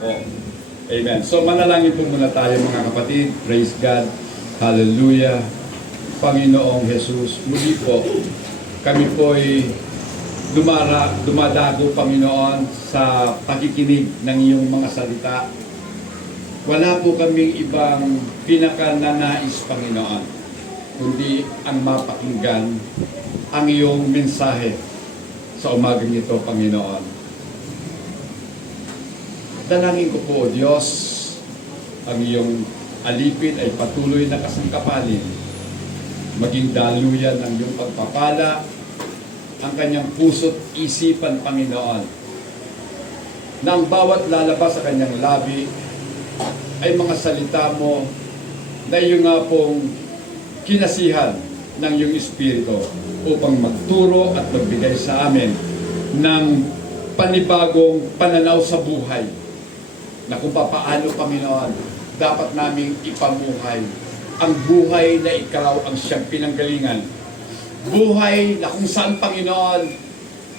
pangako. Amen. So manalangin po muna tayo mga kapatid. Praise God. Hallelujah. Panginoong Jesus, muli po, kami po'y dumadago, Panginoon, sa pakikinig ng iyong mga salita. Wala po kaming ibang pinakananais, Panginoon, kundi ang mapakinggan ang iyong mensahe sa umagang ito, Panginoon. Dalangin ko po, O Diyos, ang iyong alipin ay patuloy na kasangkapalin, maging daluyan ng iyong pagpapala, ang kanyang puso't isipan, Panginoon, na ang bawat lalabas sa kanyang labi ay mga salita mo na iyong nga pong kinasihan ng iyong Espiritu upang magturo at magbigay sa amin ng panibagong pananaw sa buhay na kung papaano, Panginoon, dapat naming ipamuhay ang buhay na ikaw ang siyang pinanggalingan. Buhay na kung saan, Panginoon,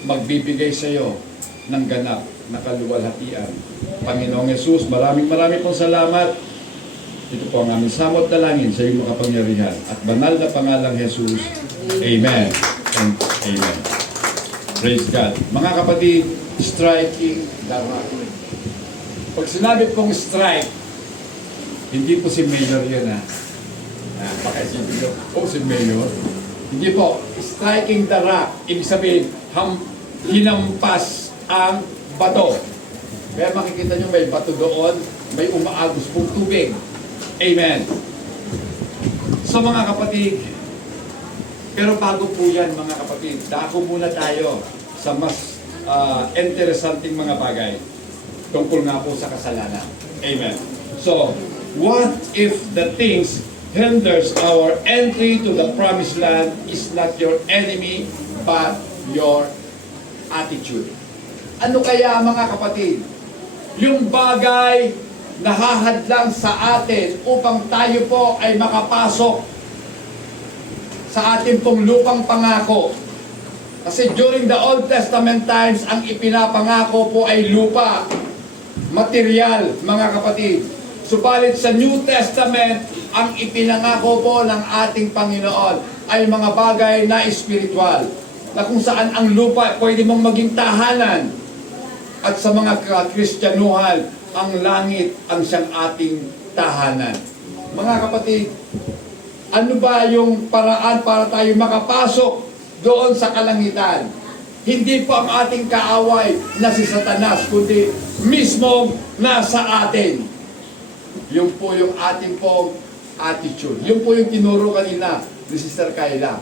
magbibigay sa iyo ng ganap na kaluwalhatian. Panginoong Jesus, maraming pong salamat. Ito po ang aming samot dalangin sa iyong makapangyarihan at banal na pangalang Jesus. Amen and amen. Praise God. Mga kapatid, striking the rock. Pag sinabi pong strike, hindi po si Mayor yun, ha? Baka isipin nyo, si Mayor. Hindi po, striking the rock, ibig sabihin, hinampas ang bato. Kaya makikita nyo may bato doon, may umaagos pong tubig. Amen. So mga kapatid, pero bago po yan mga kapatid, dako muna tayo sa mas interesanting mga bagay tungkol nga po sa kasalanan. Amen. So, what if the things hinders our entry to the promised land is not your enemy, but your attitude? Ano kaya mga kapatid? Yung bagay na hahadlang sa atin upang tayo po ay makapasok sa ating pong lupang pangako. Kasi during the Old Testament times, ang ipinapangako po ay lupa, material, mga kapatid. Subalit sa New Testament, ang ipinangako po ng ating Panginoon ay mga bagay na espiritual, na kung saan ang lupa pwede mong maging tahanan. At sa mga Kristyanuhan, ang langit ang siyang ating tahanan. Mga kapatid, ano ba yung paraan para tayo makapasok doon sa kalangitan? Hindi po ang ating kaaway na si Satanas, kundi mismo nasa atin. Yung po yung ating pong attitude. Yung po yung tinuro kanina ni Sister Kayla.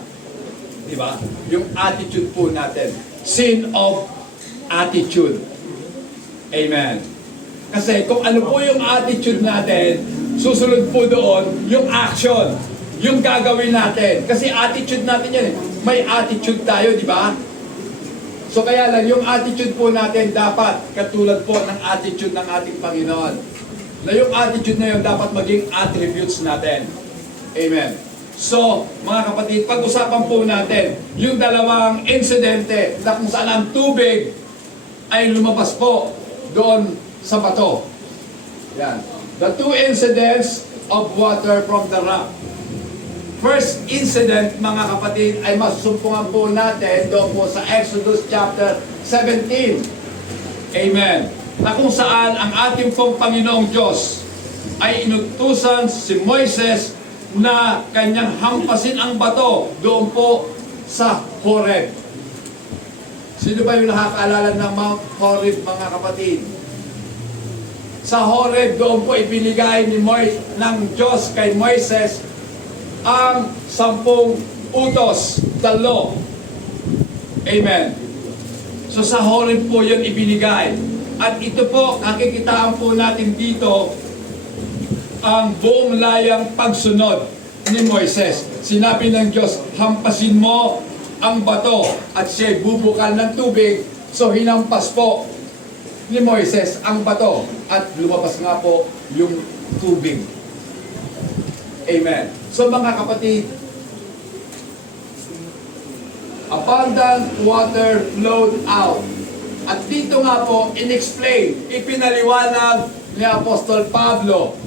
Diba? Yung attitude po natin. Sin of attitude. Amen. Kasi kung ano po yung attitude natin, susunod po doon yung action. Yung gagawin natin. Kasi attitude natin yan eh. May attitude tayo, di ba? So kaya lang, yung attitude po natin dapat katulad po ng attitude ng ating Panginoon. Na yung attitude na yun dapat maging attributes natin. Amen. So, mga kapatid, pag-usapan po natin yung dalawang insidente na kung saan ang tubig ay lumabas po doon sa bato. Yan. The two incidents of water from the rock. First incident, mga kapatid, ay masusumpungan po natin doon po sa Exodus chapter 17. Amen. Na kung saan ang ating pong Panginoong Diyos ay inutusan si Moises na kanyang hampasin ang bato doon po sa Horeb. Sino ba yung nakakaalala ng Mount Horeb, mga kapatid? Sa Horeb, doon po ibinigay ng Diyos kay Moises ang 10 utos, the law. Amen. So sa Horeb po yun ibinigay. At ito po, nakikitaan po natin dito ang buong layang pagsunod ni Moises. Sinabi ng Diyos, hampasin mo ang bato at siya'y bubukal ng tubig. So hinampas po ni Moises ang bato at lumabas nga po yung tubig. Amen. So mga kapatid, abundant water flowed out. At dito nga po, in-explain, ipinaliwanag ni Apostol Pablo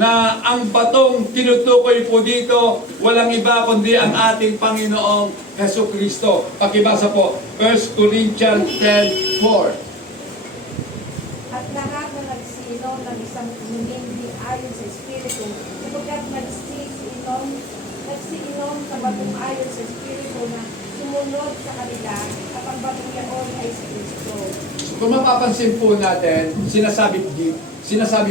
na ang batong tinutukoy po dito, walang iba kundi ang ating Panginoong Hesus Kristo. Pakibasa po, 1 Corinthians 10:4. At lahat na nagsino ng isang hindi ayon sa Espiritu, sapagkat nagsiinom sa batong ayon sa Espiritu na sumunod sa kanila, at ang batong yaon ay si Kristo. Kung mapapansin po natin, sinasabi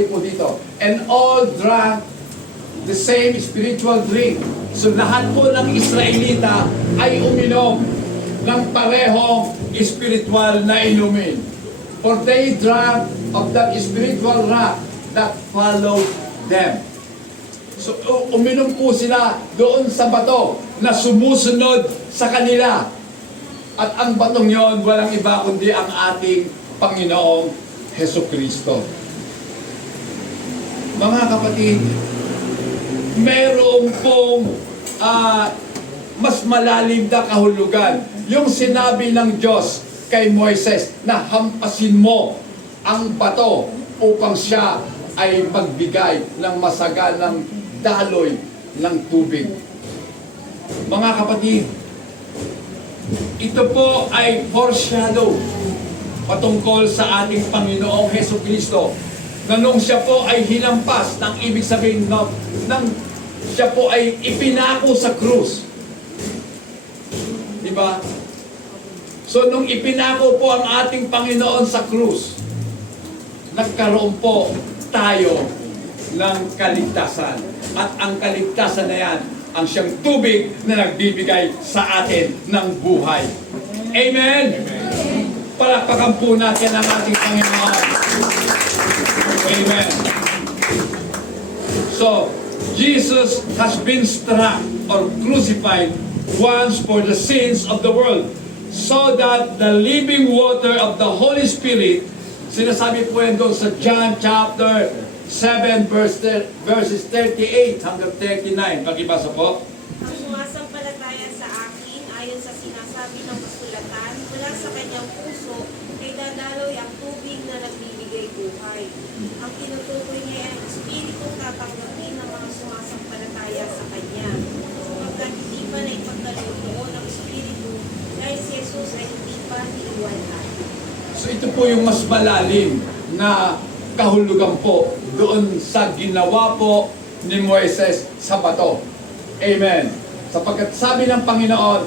po dito, and all drank the same spiritual drink. So lahat po ng Israelita ay uminom ng parehong spiritual na inumin. For they drank of that spiritual wrath that followed them. So uminom po sila doon sa bato na sumusunod sa kanila. At ang batong yon, walang iba kundi ang ating Panginoong Hesus Kristo. Mga kapatid, merong pong mas malalim na kahulugan. Yung sinabi ng Diyos kay Moises na hampasin mo ang bato upang siya ay magbigay ng masaganang daloy ng tubig. Mga kapatid, ito po ay foreshadow patungkol sa ating Panginoong Hesus Kristo na nung siya po ay hinampas, ng ibig sabihin nang siya po ay ipinako sa krus. Diba? So nung ipinako po ang ating Panginoon sa krus, nagkaroon po tayo ng kaligtasan. At ang kaligtasan na yan, ang siyang tubig na nagbibigay sa atin ng buhay. Amen? Palakpakan po natin ang ating Panginoon. Amen. So, Jesus has been struck or crucified once for the sins of the world, so that the living water of the Holy Spirit, sinasabi po yan doon sa John chapter 7 verses 38 hanggang 39. Pakibasa po. Ang sumasampalataya sa akin, ayon sa sinasabi ng kasulatan, mula sa kanyang puso, ay dadaloy ang tubig na nagbibigay buhay. Ang tinutukoy niya ay ang Espiritong tatanggapin ng mga sumasampalataya sa kanya. Sapagkat hindi pa na ipagkaloob ng Espiritu, dahil si Jesus ay hindi pa niluwalhati. So ito po yung mas malalim na kahulugan po doon sa ginawa po ni Moises sa bato. Amen. Sapagkat sabi ng Panginoon,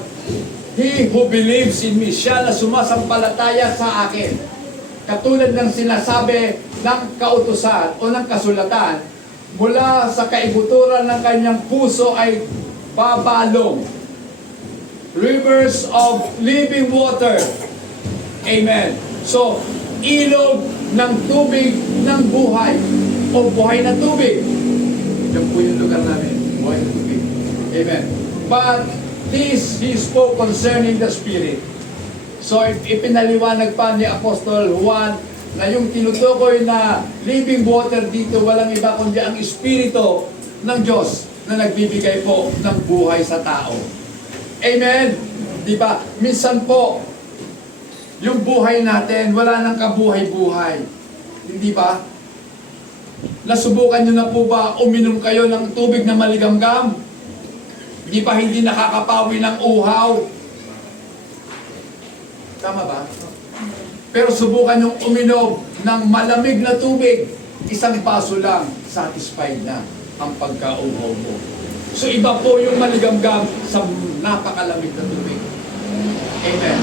he who believes in me, siya na sumasampalataya sa akin. Katulad ng sinasabi ng kautusan o ng kasulatan, mula sa kaibuturan ng kanyang puso ay babalong rivers of living water. Amen. So, ilog ng tubig ng buhay o buhay na tubig. Yan po yung lugar namin, buhay na tubig. Amen. But this he spoke concerning the Spirit. So ipinaliwanag pa ni Apostol Juan na yung tinutukoy na living water dito walang iba kundi ang Espiritu ng Diyos na nagbibigay po ng buhay sa tao. Amen. Diba? Minsan po yung buhay natin, wala nang kabuhay-buhay. Hindi ba? Nasubukan nyo na po ba uminom kayo ng tubig na maligamgam? Di ba hindi nakakapawi ng uhaw? Tama ba? Pero subukan yung uminom ng malamig na tubig. Isang baso lang, satisfied na ang pagka-uhaw mo. So iba po yung maligamgam sa napakalamig na tubig. Amen.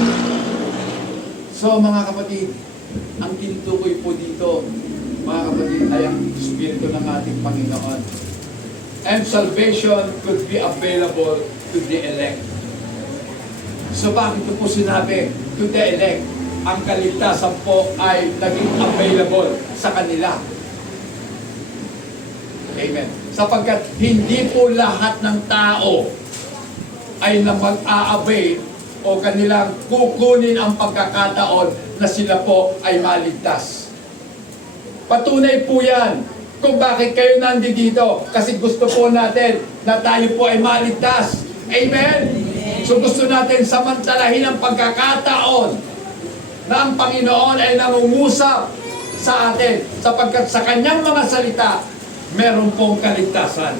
So mga kapatid, ang tinutukoy po dito, mga kapatid, ay ang Espiritu ng ating Panginoon. And salvation could be available to the elect. So bakit ito po sinabi to the elect? Ang kaligtasan po ay naging available sa kanila. Amen. Sapagkat hindi po lahat ng tao ay na mag-a-avail o kanilang kukunin ang pagkakataon na sila po ay maligtas. Patunay po yan kung bakit kayo nandito. Kasi gusto po natin na tayo po ay maligtas. Amen? So gusto natin samantalahin ang pagkakataon na ang Panginoon ay nangungusap sa atin sapagkat sa kanyang mga salita, meron pong kaligtasan.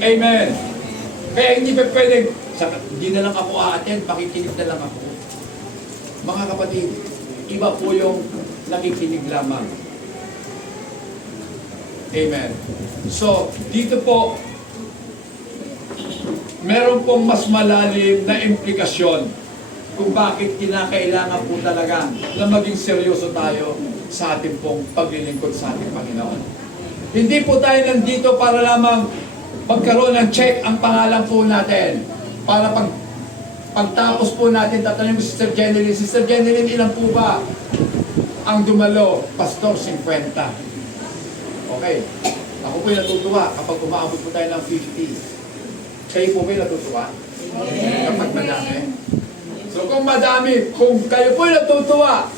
Amen. Kaya hindi pa pwedeng, hindi na lang ako aaten, pakikinig na lang ako. Mga kapatid, iba po yung nakikinig lamang. Amen. So, dito po, meron pong mas malalim na implikasyon kung bakit kinakailangan po talaga na maging seryoso tayo sa ating pong paglilingkod sa ating Panginoon. Hindi po tayo nandito para lamang magkaroon ng check ang pangalan po natin. Para pagtapos po natin, tatanungin mo si Sister Jeneline, Sister Jeneline, ilan po ba ang dumalo? Pastor, 50. Okay. Ako po'y natutuwa kapag umaabot po tayo ng 50. Kayo po ba'y natutuwa? Kapag madami? So kung madami, kung kayo po'y natutuwa,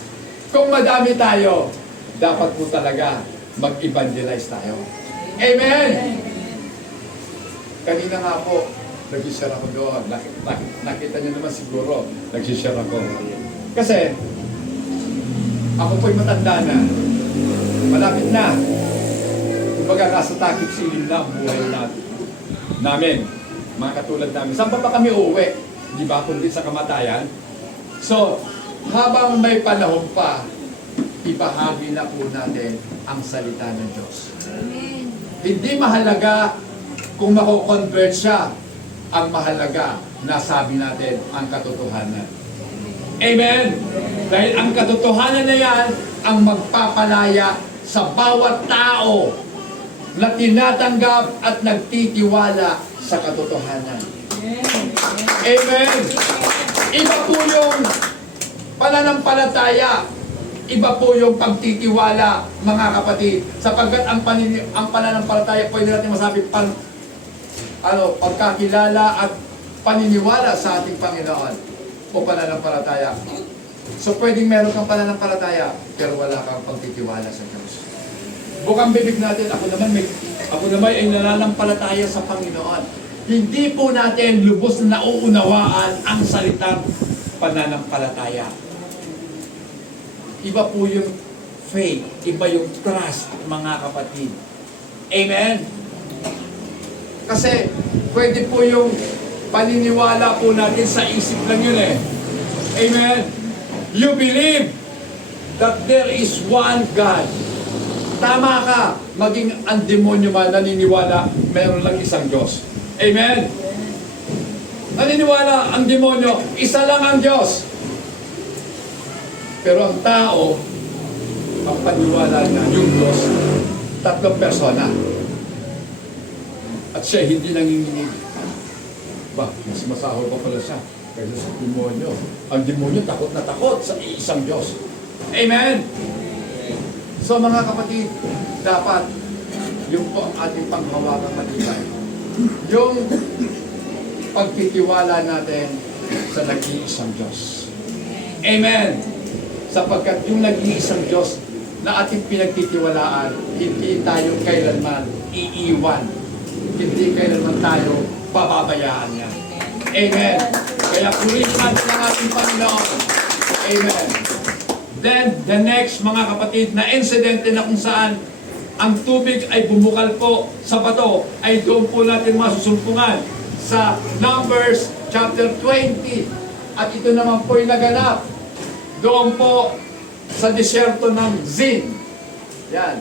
kung madami tayo, dapat po talaga mag-evangelize tayo. Amen! Kanina nga po, nag-share ako doon. Nakita niyo naman siguro, nag-share ako. Kasi, ako po'y matanda na. Malapit na. Kumbaga, nasa takip silim na ang buhay namin. Mga katulad namin. Saan pa kami uuwi? Di ba? Kundi sa kamatayan. So, habang may panahon pa, ibahagi na po natin ang salita ng Diyos. Amen. Hindi mahalaga kung mako-convert siya. Ang mahalaga, nasabi natin ang katotohanan. Amen? Dahil ang katotohanan na yan ang magpapalaya sa bawat tao na tinatanggap at nagtitiwala sa katotohanan. Amen. Iba po yung pananampalataya. Iba po yung pagtitiwala, mga kapatid. Sapagkat ang pananampalataya, pwede natin masabi, pagkakilala at paniniwala sa ating Panginoon o pananampalataya. So pwedeng meron kang pananampalataya, pero wala kang pagtitiwala sa Diyos. Bukang bibig natin, ako naman ay nananampalataya sa Panginoon. Hindi po natin lubos na nauunawaan ang salitang pananampalataya. Iba po yung faith, iba yung trust, mga kapatid. Amen? Kasi pwede po yung paniniwala po natin sa isip lang yun eh. Amen? You believe that there is one God. Tama ka, maging ang demonyo man naniniwala, mayroon lang isang Diyos. Amen? Naniniwala ang demonyo, isa lang ang Diyos. Pero ang tao, ang paniwala niya, yung Diyos, 3 persona. At siya hindi nanginginig. Mas masahol pa pala siya kaysa sa demonyo. Ang demonyo takot na takot sa isang Diyos. Amen? So mga kapatid, dapat yung po ang ating panghawakang matibay. Yung pagtitiwala natin sa nag-iisang Diyos. Amen! Sapagkat yung nag-iisang Diyos na ating pinagtitiwalaan, hindi tayo kailanman iiwan. Hindi kailanman tayo pababayaan niya. Amen! Kaya purihin natin ang ating Panginoon. Amen! Then, the next, mga kapatid, na insidente na kung saan ang tubig ay bumukal po sa bato, ay doon po natin masusumpungan sa Numbers chapter 20. At ito naman po ay naganap doon po sa deserto ng Zin. Yan.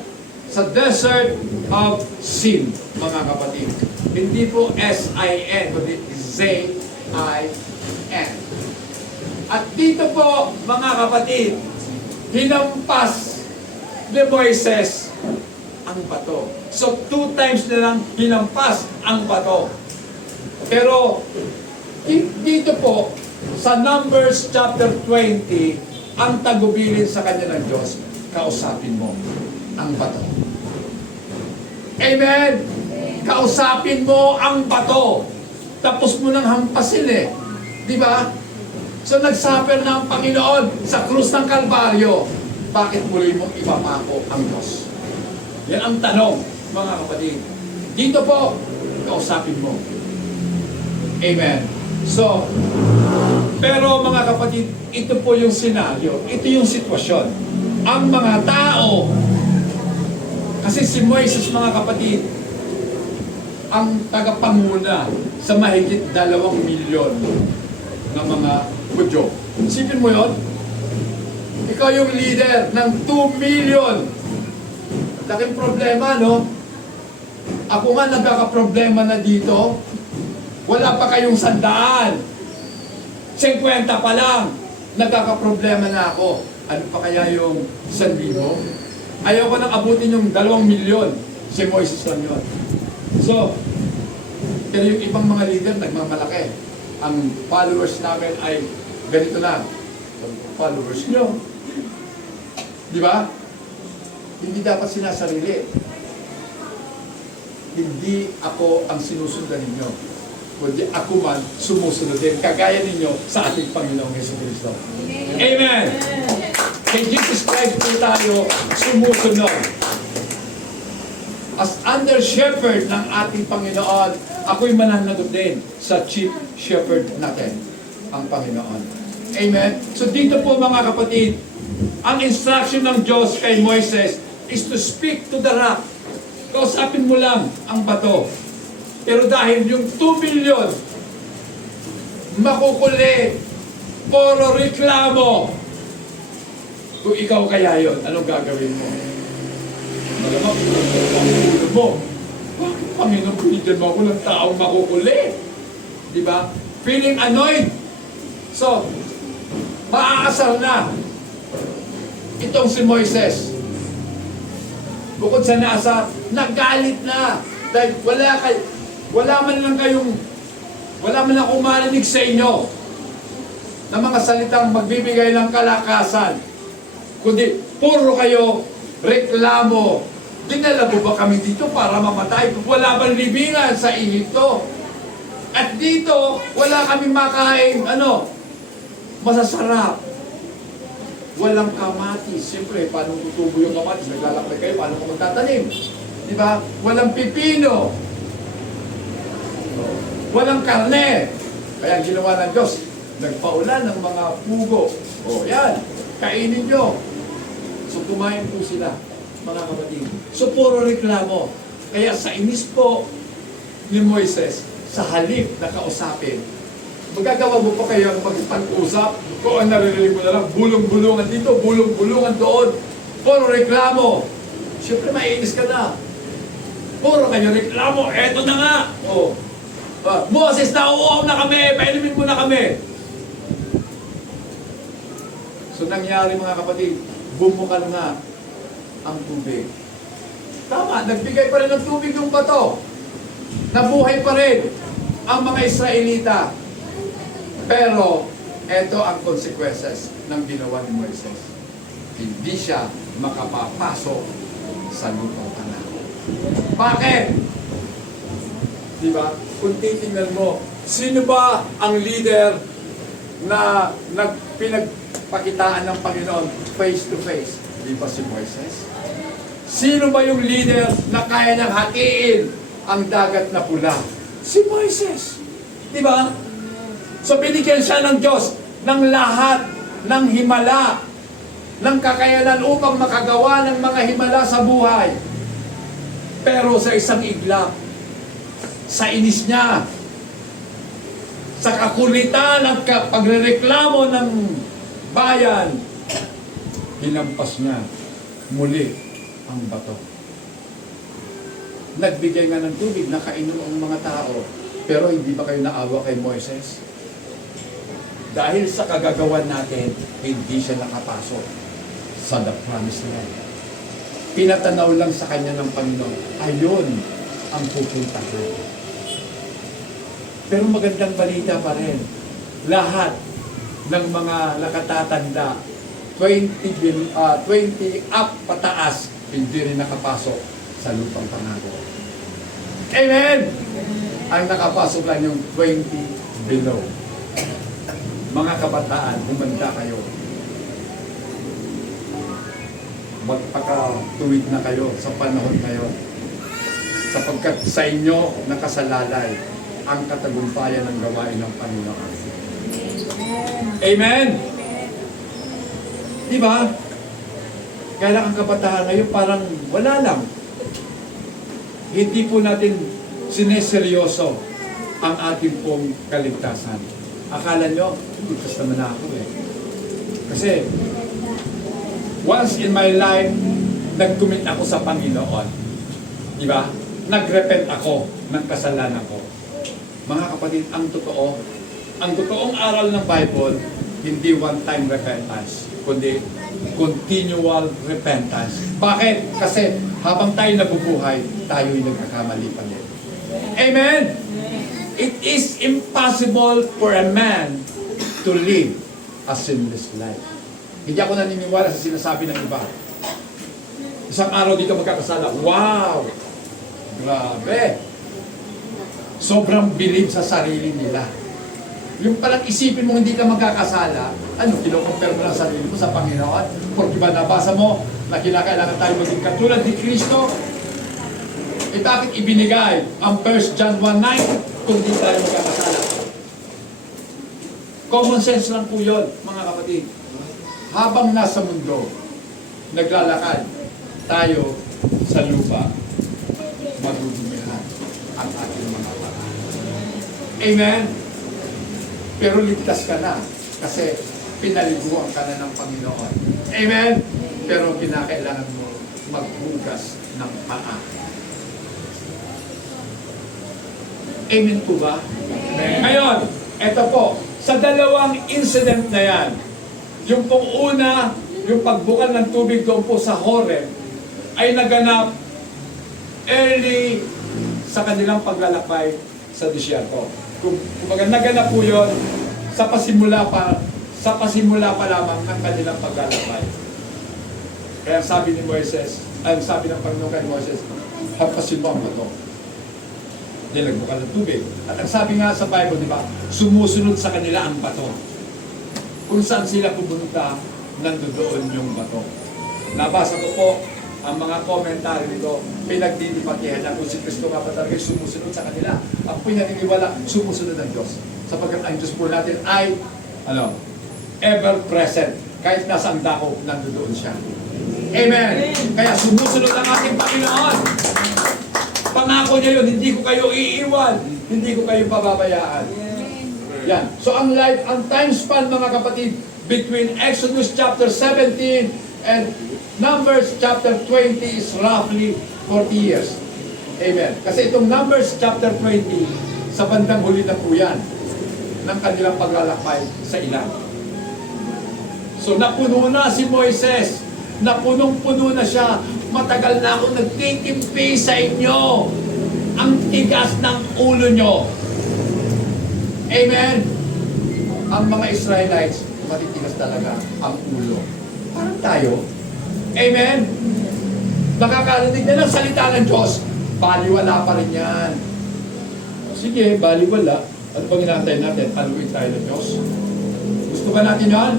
Sa desert of Sin, mga kapatid. Hindi po S-I-N, kundi Z-I-N. At dito po, mga kapatid, hinampas ni Moises ang bato. So, 2 times na lang hinampas ang bato. Pero, dito po, sa Numbers chapter 20, ang tagubilin sa kanya ng Diyos, kausapin mo ang bato. Amen! Kausapin mo ang bato. Tapos mo nang hampasin eh. Di ba? So nagsuffer na ang Panginoon sa krus ng Kalbaryo. Bakit muli mong ipapako ang Diyos? Yan ang tanong, mga kapatid. Dito po, kausapin mo. Amen. So, Pero mga kapatid, ito po yung senaryo, ito yung sitwasyon. Ang mga tao, kasi si Moises mga kapatid, ang tagapanguna sa mahigit 2 milyon ng mga Hudyo. Isipin mo yon? Ikaw yung leader ng 2 million. Laking problema, no? Ako nga nagkakaproblema na dito. Wala pa kayong 100. 50 pa lang. Nagkakaproblema na ako. Ano pa kaya yung 1,000? Ayaw ko nang abutin yung 2 milyon. Si Moises lang yun. So, pero yung ibang mga leader nagmamalaki. Ang followers namin ay ganito na. Followers nyo. Di ba? Hindi dapat sinasarili. Hindi ako ang sinusundan ninyo. Kundi ako man sumusunod din. Kagaya ninyo sa ating Panginoong Jesucristo. Amen! Kay Jesus Christ po tayo sumusunod. As under shepherd ng ating Panginoon, ako'y mananagot din sa chief shepherd natin, ang Panginoon. Amen? So dito po mga kapatid, ang instruction ng Diyos kay Moises is to speak to the rock. Kausapin mo lang ang bato. Pero dahil yung 2 million, makukulit, puro reklamo. Kung ikaw kaya yun, anong gagawin mo? Malamang, ang ulo mo. Bakit Panginoon, pinigyan mo ako ng taong makukulit? Di ba? Feeling annoyed. So, maaasar na itong si Moises. Bukod sa naasar, nagalit na. Dahil wala man akong marinig sa inyo na mga salitang magbibigay ng kalakasan. Kundi, puro kayo reklamo. Dinala mo ba kami dito para mamatay? Wala bang libingan sa Ehipto? At dito, wala kaming makain, masasarap. Walang kamatis. Siyempre, paano tutubo yung kamatis? Naglalakbay kayo, paano ko magtatanim? Di ba? Walang pipino. Walang karne. Kaya ginawa ng Diyos, nagpaulan ng mga pugo. O yan, kainin nyo. So kumain po sila, mga kapatid. So puro reklamo. Kaya sa inis po ni Moises, sa halip na kausapin, magagawa mo pa kayo magpag-usap kung ang naririnig mo na lang, bulong-bulungan dito, bulong-bulungan doon. Puro reklamo. Siyempre maiinis ka na. Puro kayo reklamo, eto na nga. Moses, nauuaw na kami, painumin mo na kami. So nangyari mga kapatid, bumukal nga ang tubig. Tama, nagbigay pa rin ng tubig yung bato. Nabuhay pa rin ang mga Israelita. Pero, eto ang consequences ng ginawa ni Moises. Hindi siya makapapasok sa lupang pangako. Bakit? Diba? Kung titingnan mo, sino ba ang leader na pinagpakitaan ng Panginoon face to face? Di ba si Moises? Sino ba yung leader na kaya niyang hatiin ang dagat na pula? Si Moises. Di ba? So binigyan siya ng Diyos ng lahat ng himala, ng kakayanan upang makagawa ng mga himala sa buhay. Pero sa isang iglap, sa inis niya, sa kakulitan at pagrereklamo ng bayan, hinampas niya muli ang bato. Nagbigay nga ng tubig, nakainom ang mga tao. Pero hindi ba kayo naawa kay Moises? Dahil sa kagagawan natin, hindi siya nakapasok sa the promised land. Pinatanaw lang sa kanya ng Panginoon, ayun ang pupuntahan. Pero magandang balita pa rin. Lahat ng mga nakatatanda, 20 up pataas, hindi rin nakapasok sa lupang pangako. Amen! Ang nakapasok lang yung 20 below. Mga kabataan, humanda kayo. Magpakatuwid na kayo sa panahon ngayon. Sapagkat sa inyo nakasalalay ang katagumpayan ng gawain ng Panginoon. Amen? Di ba? Kaya lang ang kabataan ngayon parang wala lang. Hindi po natin sineseryoso ang ating pong kaligtasan. Akala nyo, ligtas naman ako eh. Kasi, once in my life, nag-commit ako sa Panginoon. Di ba? Nag-repent ako ng kasalanan ko. Mga kapatid, ang totoong aral ng Bible, hindi one-time repentance, kundi continual repentance. Bakit? Kasi habang tayo nabubuhay, tayo'y nagkakamali pa din. Amen? It is impossible for a man to live a sinless life. Hindi ako naniniwala sa sinasabi ng iba. Isang araw dito magkakasala. Wow! Grabe! Sobrang bilib sa sarili nila. Yung palang isipin mo hindi ka magkakasala, ano, kino-compare mo lang sarili mo sa Panginoon? Porque ba nabasa mo na kinakailangan tayo maging katulad ni Kristo? Eh bakit ibinigay ang 1 John 1:9 kung di tayo magkakasala? Common sense lang po yun, mga kapatid. Habang nasa mundo, naglalakad tayo sa lupa, madudumihan ang ating mga paa. Amen? Pero ligtas ka na kasi pinaliguan ka na ng Panginoon. Amen? Pero kinakailangan mo maghugas ng paa. Amen po ba? Amen. Ngayon, eto po, sa dalawang incident na yan, yung pong una, yung pagbukal ng tubig doon po sa Horeb, ay naganap early sa kanilang paglalakbay sa disyerto. Kumbaga naganap po yun sa pasimula pa lamang ng kanilang paglalakbay. Kaya sabi ni Moises, sabi ng Panginoon kay Moises, hampasin mo ang bato. Hindi nagbukal ng tubig. At ang sabi nga sa Bible, di ba, sumusunod sa kanila ang bato. Kung saan sila pumunta, nandoon yung bato. Nabasa ko po ang mga komentaryo nito, pinagdidipatihan na kung si Kristo nga pa talaga sumusunod sa kanila. Ang pinaniniwala, sumusunod ang Diyos. Sapagkat ang Diyos po natin ay, ever present. Kahit nasa ang dako, nandoon siya. Amen! Kaya sumusunod ang ating Panginoon. Pangako niya yun, hindi ko kayo iiwan, hindi ko kayo pababayaan. Yan. So ang time span, mga kapatid, between Exodus chapter 17 and Numbers chapter 20 is roughly 40 years. Amen. Kasi itong Numbers chapter 20, sa bandang huli na po yan ng kanilang paglalakbay sa ilang. So napuno na si Moises, napunong-puno na siya. Matagal na ako nagtitimpi sa inyo. Ang tigas ng ulo nyo. Amen? Ang mga Israelites, matitigas talaga ang ulo. Parang tayo. Amen? Nakakarinig na ng salita ng Diyos, baliwala pa rin yan. Sige, baliwala. Ano bang inaantay natin? Paluin tayo ng Diyos. Gusto ba natin yan?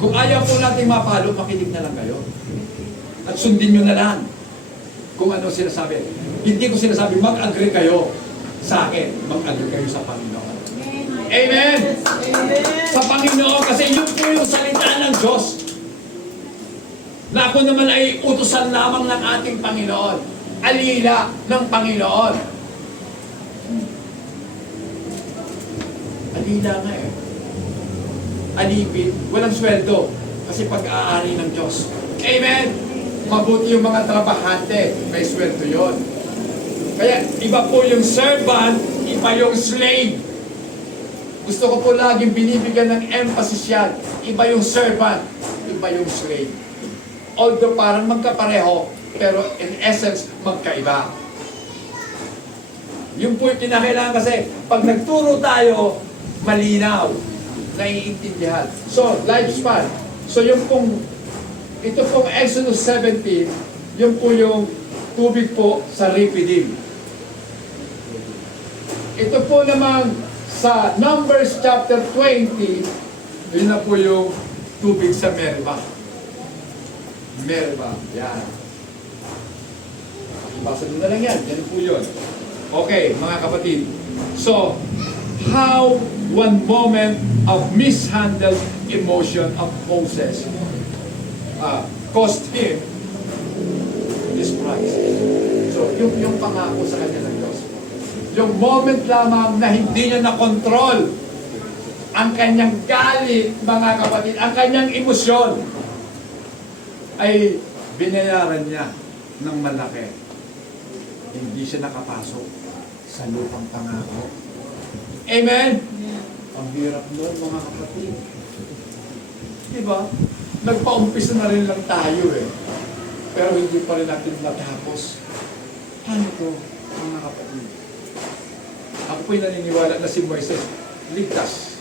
Kung ayaw po natin mapalo, makinig na lang kayo. At sundin nyo na lang kung ano sinasabi. Hindi ko sinasabi, mag-agree kayo sa akin. Mag-agree kayo sa Panginoon. Amen! Amen! Sa Panginoon, kasi yun po yung salita ng Diyos. Na ako naman ay utusan lamang ng ating Panginoon. Alila ng Panginoon. Alila nga eh. Alipin, walang sweldo. Kasi pag-aari ng Diyos. Amen! Mabuti yung mga trabahante, may sweldo yon. Kaya iba po yung servant, iba yung slave. Gusto ko po laging binibigyan ng emphasis yan. Iba yung servant, iba yung slave. Although parang magkapareho, pero in essence, magkaiba. Yun po yung kinakailangan kasi pag nagturo tayo, malinaw, naiintindihan. So, lifespan. So, yung pong, ito pong Exodus 17, yung po yung tubig po sa Rephidim. Ito po naman sa Numbers chapter 20, yun na po yung tubig sa Meribah. Meribah, yan. Ibasa nyo na lang yan, yan po yun. Okay, mga kapatid. So, how one moment of mishandled emotion of Moses cost him his price. So, yung pangako sa kanya ng Diyos, yung moment lamang na hindi niya na-control ang kanyang galit, mga kapatid, ang kanyang emosyon, ay binayaran niya ng malaki. Hindi siya nakapasok sa lupang pangako. Amen? Ang hirap nun, mga kapatid. Diba? Nagpa-umpisa na rin lang tayo eh. Pero hindi pa rin natin matapos. Paano to, mga kapatid? Ako po'y naniniwala na si Moises ligtas.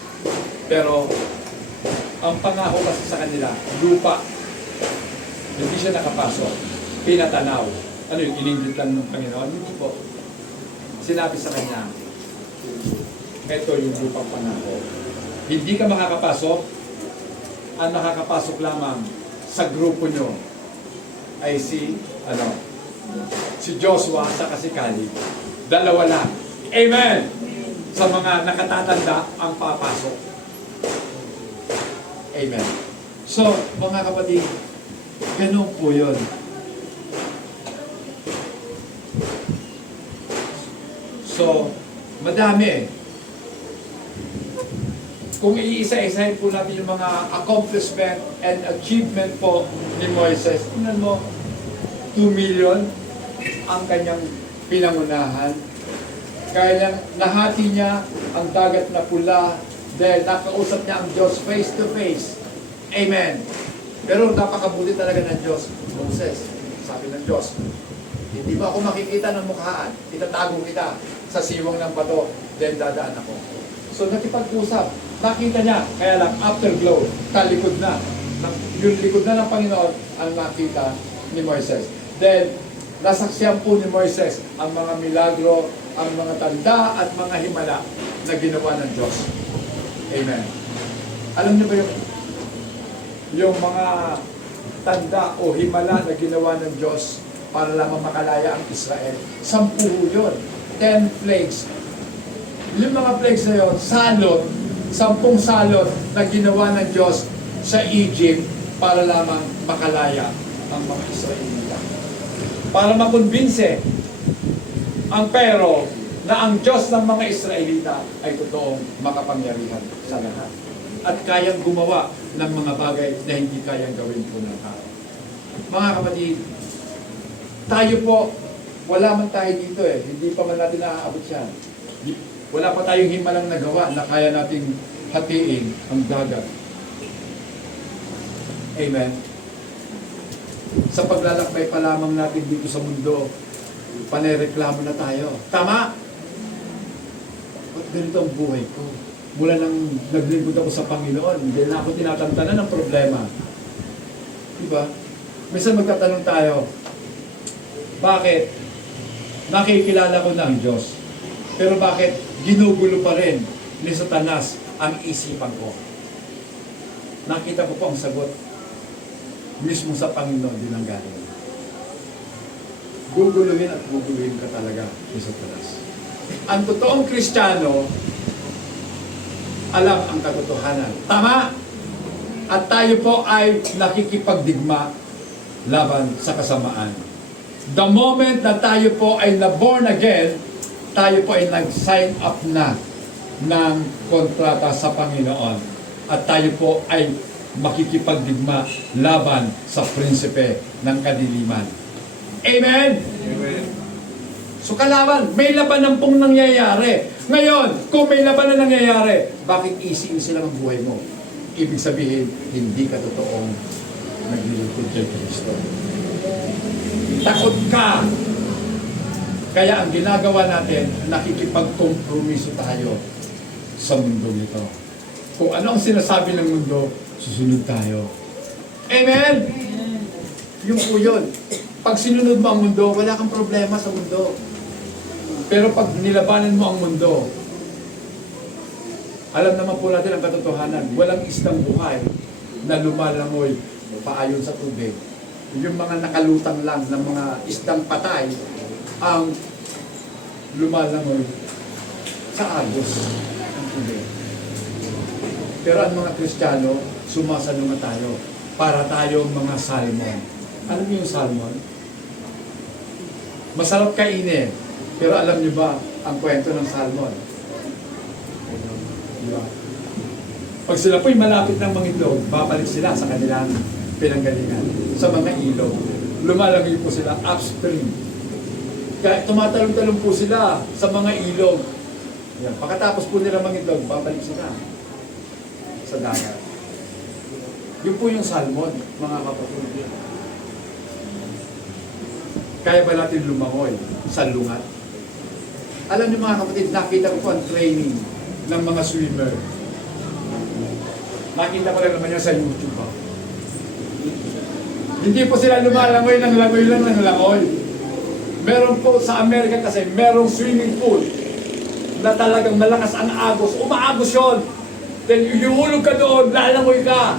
Pero ang pangako kasi sa kanila, lupa. Hindi siya nakapasok. Pinatanaw. Ano yung iningit lang ng Panginoon? Hindi po. Sinabi sa kanya, ito yung lupang pangako. Hindi ka makakapasok. Ang makakapasok lamang sa grupo nyo ay si Joshua sa si Caleb. Dalawa lang. Amen! Sa mga nakatatanda ang papasok. Amen. So, mga kapatid, ganun po yun. So, madami eh. Kung iisa-isahin po natin yung mga accomplishment and achievement po ni Moises, tingnan mo, 2 million ang kanyang pinangunahan. Kaya nahati niya ang dagat na pula dahil nakausap niya ang Diyos face to face. Amen. Pero napakabuti talaga ng Diyos. Moses, sabi ng Diyos, hindi ba ako makikita ng mukhaan? Itatago kita sa siwang ng bato, then dadaan ako. So nakipag-usap. Nakita niya, kaya lang afterglow, talikod na. Yung likod na ng Panginoon ang nakita ni Moises. Then, nasaksiyan po ni Moises ang mga milagro, ang mga tanda at mga himala na ginawa ng Diyos. Amen. Alam niyo ba yung mga tanda o himala na ginawa ng Diyos para lamang makalaya ang Israel? 10 yun. 10 plagues. Yung mga plagues na yun, salot, 10 salot na ginawa ng Diyos sa Egypt para lamang makalaya ang mga Israelita. Para makumbinse ang pero na ang Diyos ng mga Israelita ay totoong makapangyarihan sa lahat. At kayang gumawa ng mga bagay na hindi kayang gawin po ng tao. Mga kapatid, tayo po, wala man tayo dito eh. Hindi pa man natin naaabot yan. Wala pa tayong himalang nagawa na kaya nating hatiin ang dagat. Amen. Sa paglalakbay pa lamang natin dito sa mundo, panereklamo na tayo. Tama! Ba't ganito ang buhay ko? Mula nang naglingkod ako sa Panginoon, hindi na ako tinatantanan ng problema. Diba? Minsan magtatanong tayo, bakit nakikilala ko na ang Diyos? Pero bakit ginugulo pa rin ni Satanas ang isipan ko? Nakita ko po ang sagot. Mismo sa Panginoon din ang galing. Guguluhin at guguluhin ka talaga ni Satanas. Ang totoong Kristiyano, alam ang katotohanan. Tama! At tayo po ay nakikipagdigma laban sa kasamaan. The moment na tayo po ay na-born again, tayo po ay nag-sign up na ng kontrata sa Panginoon. At tayo po ay makikipagdigma laban sa prinsipe ng kadiliman. Amen? Amen. So kalaban, may labanan pong nangyayari. Ngayon, kung may labanan nangyayari, bakit easy-easy lang ang buhay mo? Ibig sabihin, hindi ka totoong naglilingkod kay Kristo. Takot ka. Kaya ang ginagawa natin, nakikipagkompromiso tayo sa mundo nito. Kung ano ang sinasabi ng mundo, susunod tayo. Amen? Yung po yun. Pag sinunod mo ang mundo, wala kang problema sa mundo. Pero pag nilabanan mo ang mundo, alam naman po natin ang katotohanan, walang isdang buhay na lumalangoy paayon sa tubig. Yung mga nakalutang lang ng mga isdang patay ang lumalangoy sa agos. tubig. Pero ang mga Kristiyano, sumasalungat tayo para tayong mga salmon. Alam niyo yung salmon? Masarap kainin. Pero alam niyo ba ang kwento ng salmon? Diba? Pag sila po'y malapit ng mangitlog, babalik sila sa kanilang pinanggalingan, sa mga ilog. Lumalangoy po sila upstream. Kaya tumatalong-talong po sila sa mga ilog. Yan. Pagkatapos po nila mangitlog, babalik sila sa dagat. Yun po yung salmon, mga kapatid. Kaya ba natin lumangoy sa lungat? Alam niyo mga kapatid, nakita ko po ang training ng mga swimmer. Nakita ko lang naman yan sa YouTube. Hindi po sila lumalangoy ng langoy lang ng langoy. Meron po sa Amerika kasi merong swimming pool na talagang malakas ang agos. Umaagos yun. Then iuulog ka doon, lalangoy ka.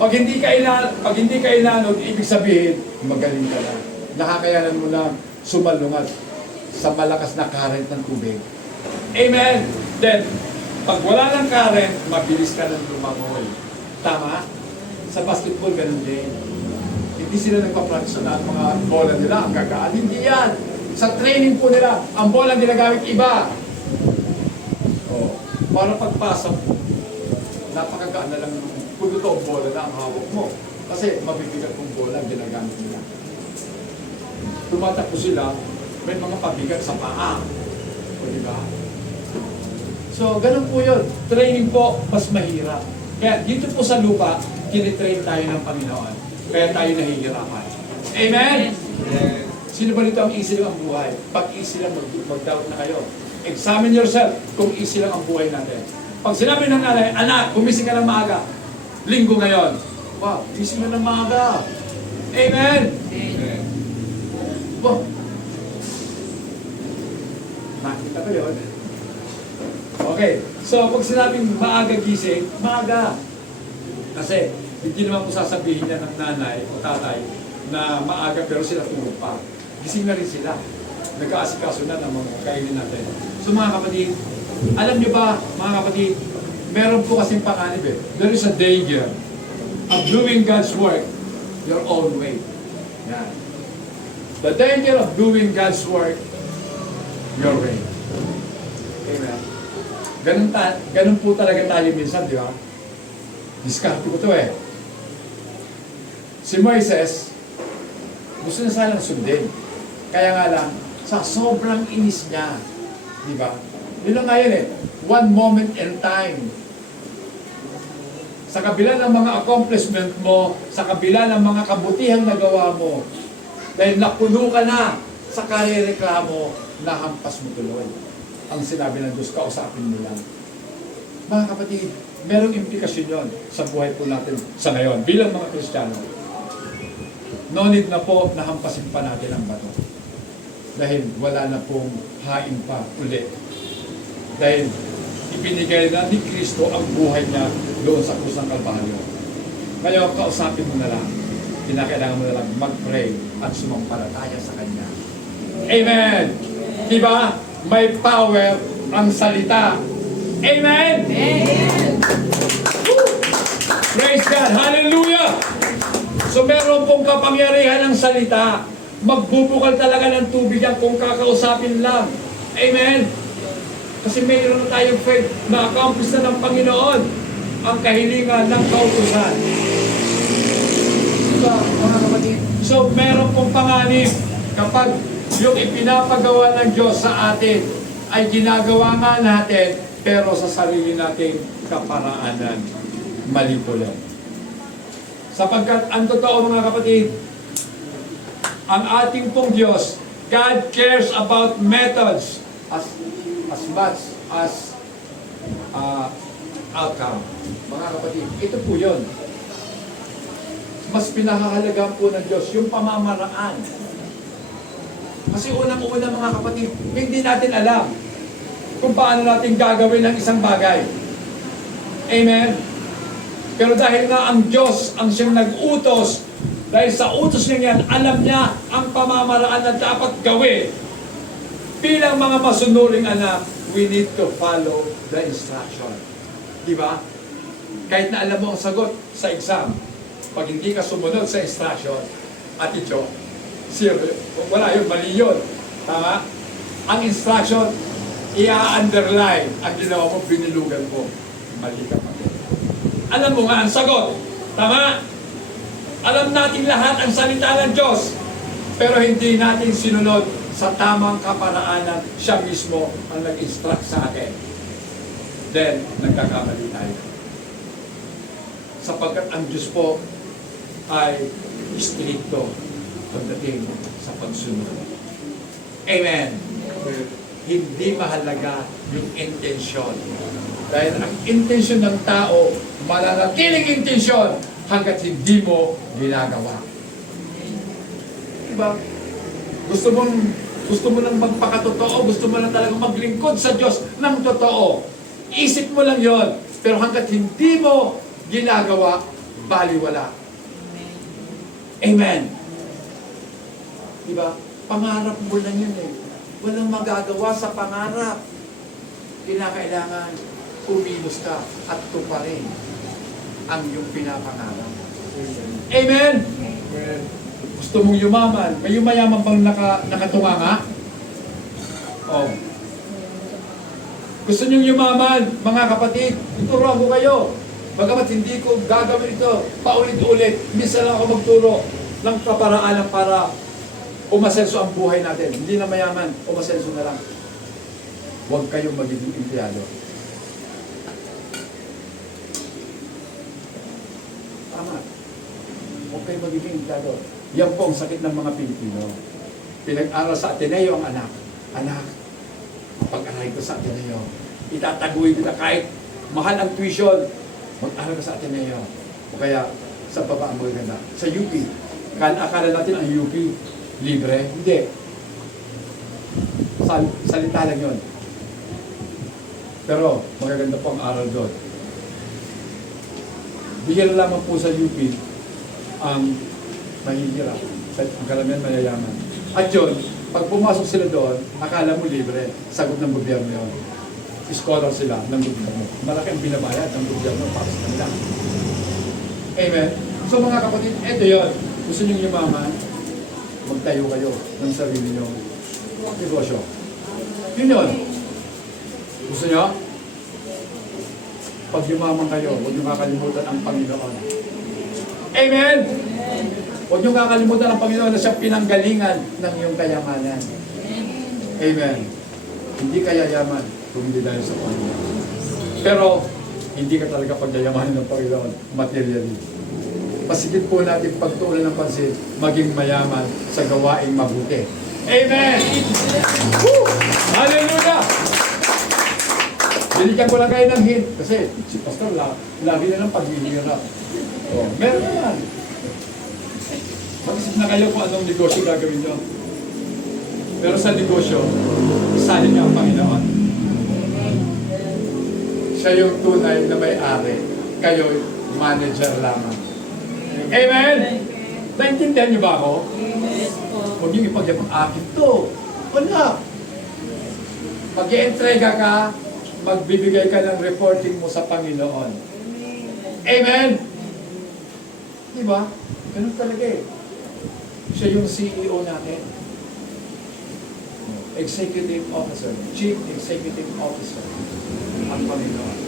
Pag hindi ka inanod, ibig sabihin, magaling ka na. Nakakayanan mo na sumalungat sa malakas na current ng tubig. Amen! Then, pag wala ng current, mabilis ka ng lumangoy. Tama? Sa basketball, ganun din. Hindi sila nagpa-practice na ang mga bola nila, ang gagaan. Hindi yan. Sa training po nila, ang bola ginagamit iba. Oh, para pagpasa mo, napakagaan na lang kung ito ang bola na ang hawak mo. Kasi mabibigat kong bola ang ginagamit nila. Tumatakbo sila, may mga pabigat sa paa. O diba? So, ganun po yun. Training po, mas mahirap. Kaya dito po sa lupa, kinitrain tayo ng Panginoon. Kaya tayo nahihirapan. Amen? Amen. Sino ba dito ang easy lang ang buhay? Pag easy lang, mag-doubt na kayo. Examine yourself kung easy lang ang buhay natin. Pag sinabi ng nanay, anak, gumising ka ng maaga. Linggo ngayon. Wow, gising ka ng maaga. Amen? Amen. Wow. Nakita ko yun. Okay, so pag sinabing maaga gising, maaga. Kasi hindi naman po sasabihin niya ng nanay o tatay na maaga pero sila tulog pa. Gising na rin sila. Nag-aasikaso na ng mga kainin natin. So mga kapatid, alam niyo ba mga kapatid, meron po kasing panganib eh. There is a danger of doing God's work your own way. Yan. The danger of doing God's work your way. Amen. Ganun po talaga tayo minsan, di ba? Diskarte ko to eh. Si Moises, gusto na sanang sundin. Kaya nga lang, sa sobrang inis niya, di ba? Yun lang nga yun eh. One moment in time. Sa kabila ng mga accomplishment mo, sa kabila ng mga kabutihang nagawa mo, dahil napuno ka na sa karireklamo, nahampas mo tuloy. Ang sinabi ng Diyos, kausapin mo lang. Mga kapatid, merong implikasyon yon sa buhay po natin sa ngayon, bilang mga Kristiyano. No need na po na hampasin pa natin ang bato. Dahil wala na pong hain pa uli. Dahil ibinigay na ni Kristo ang buhay niya doon sa krus ng Kalbaryo. Ngayon, kausapin mo na lang. Kinakailangan mo na lang mag-pray at sumampalataya sa Kanya. Amen! Diba? May power ang salita. Amen! Amen! Praise God! Hallelujah! So meron pong kapangyarihan ng salita. Magbubukal talaga ng tubig yan kung kakausapin lang. Amen! Kasi mayroon na tayong faith na accomplish na ng Panginoon ang kahilingan ng kautusan. Diba, mga kapatid? So meron pong panganib kapag yung ipinapagawa ng Diyos sa atin ay ginagawa nga natin pero sa sarili nating kaparaanan. Mali po yan. Sapagkat ang totoo mga kapatid, ang ating pong Diyos, God cares about methods as much as outcome. Mga kapatid, ito po yun. Mas pinahahalagaan po ng Diyos yung pamamaraan. Kasi unang-una mga kapatid, hindi natin alam kung paano natin gagawin ang isang bagay. Amen? Pero dahil nga ang Diyos ang siyang nag-utos, dahil sa utos niya yan, alam niya ang pamamaraan na dapat gawin. Bilang mga masunuring anak, we need to follow the instruction. Di ba? Kahit na alam mo ang sagot sa exam, pag hindi ka sumunod sa instruction, at ito, wala yun, mali yun. Tama? Ang instruction, i-underline ang ginawa mo, binilugan mo. Mali ka pa. Alam mo nga ang sagot. Tama? Alam natin lahat ang salita ng Diyos. Pero hindi natin sinunod sa tamang kaparaanan. Siya mismo ang nag-instruct sa akin. Then, nagkakamali tayo. Sapagkat ang Diyos po ay stricto pagdating sa pagsunod. Amen. Hindi mahalaga yung intensyon. Dahil ang intensyon ng tao, mananatiling intensyon hanggat hindi mo ginagawa. Diba? Gusto mo lang magpakatotoo, gusto mo lang talagang maglingkod sa Diyos ng totoo. Isip mo lang yon, pero hanggat hindi mo ginagawa, baliwala. Amen. Diba? Pangarap mo lang yun eh. Walang magagawa sa pangarap. Kinakailangan kumilos ka at tuparin ang iyong pinapangarap. Amen? Amen. Gusto mong yumaman. May yumayaman bang nakatunga nga? Oh. Gusto niyong yumaman, mga kapatid, ituro ako kayo. Bagamat hindi ko gagawin ito, paulit-ulit, minsan lang ako magturo ng kaparaanan para umasenso ang buhay natin. Hindi na mayaman, umasenso na lang. Huwag kayong magiging empleyado. Tama. Huwag kayong magiging empleyado. Yan po ang sakit ng mga Pilipino. Pinag-aral sa Ateneo ang anak. Anak, pag-aral ko sa Ateneo, itataguin kita kahit mahal ang tuition, mag-aral ka sa Ateneo. O kaya, sa baba ang maganda. Sa UP. Akala natin ang UP, libre. Hindi. Salita lang yun. Pero, magaganda po ang aral doon. Bigyan lamang po sa UP ang mahihirap. Ang karamihan mayayaman. At yun, pag pumasok sila doon, akala mo libre. Sagot ng gobyerno yun. Scholar sila ng gobyerno. Malaki ang binabayad ng gobyerno para sa kanila. Amen? So mga kapatid, eto yun. Gusto nyo yumaman, magtayo kayo ng sarili nyo negosyo. Yun yun. Gusto nyo? Pag yumaman kayo, huwag nyo kakalimutan ang Panginoon. Amen? Huwag nyo kakalimutan ang Panginoon na siya pinanggalingan ng iyong kayamanan. Amen. Hindi kaya yaman kung hindi dahil sa Panginoon. Pero, hindi ka talaga pagyayamanin ng Panginoon materially. Pasigit po natin pagtuunan ng pansin, maging mayaman sa gawaing mabuti. Amen! Woo! Hallelujah! Binigyan ko lang kayo ng hint. Kasi si Pastor lagi na ng paghihirap. Oh, meron na yan. Mag-isip na kayo kung anong negosyo gagawin nyo. Pero sa negosyo, isalin niyo ang Panginoon. Siya yung tunay na may-ari. Kayo'y manager lamang. Amen? Naintindihan niyo ba ako? Huwag niyo ipagyapang akin to. Wala. Mag-i-entrega ka, magbibigay ka ng reporting mo sa Panginoon. Amen? Diba? Ganun talaga eh. Siya yung CEO natin. Executive Officer, Chief Executive Officer, ang Panginoon.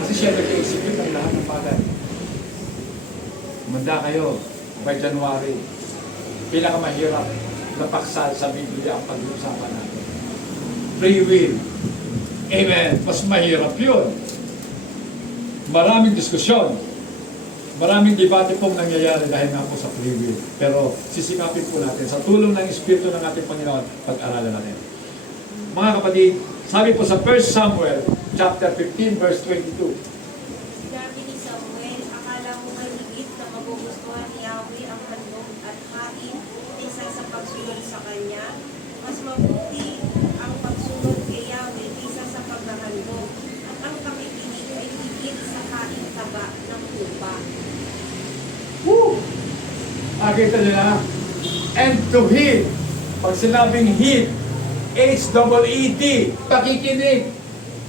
Kasi siya nag-execute ng lahat ng bagay. Manda kayo, by January, pinakamahirap na paksal sa Biblia ang pag-uusapan natin. Free will. Amen. Mas mahirap yun. Maraming diskusyon. Maraming debate pong nangyayari dahil nga po sa free will. Pero sisikapin po natin sa tulong ng Espiritu ng ating Panginoon, pag-aralan natin. Mga kapatid, sabi po sa 1 Samuel chapter 15 verse 22. Sabi ni Samuel, akala mo may higit na magugustuhan ni Yahweh ang handog at hain kaysa sa pagsunod sa Kanya. Mas mabuti ang pagsunod kay Yahweh kaysa sa paghahandog. At ang pakikinig ay higit sa kain taba ng tupa. Woo! Nakita nyo na? And to heed. Pag sinabing heed, H-double-E-D, pakikinig,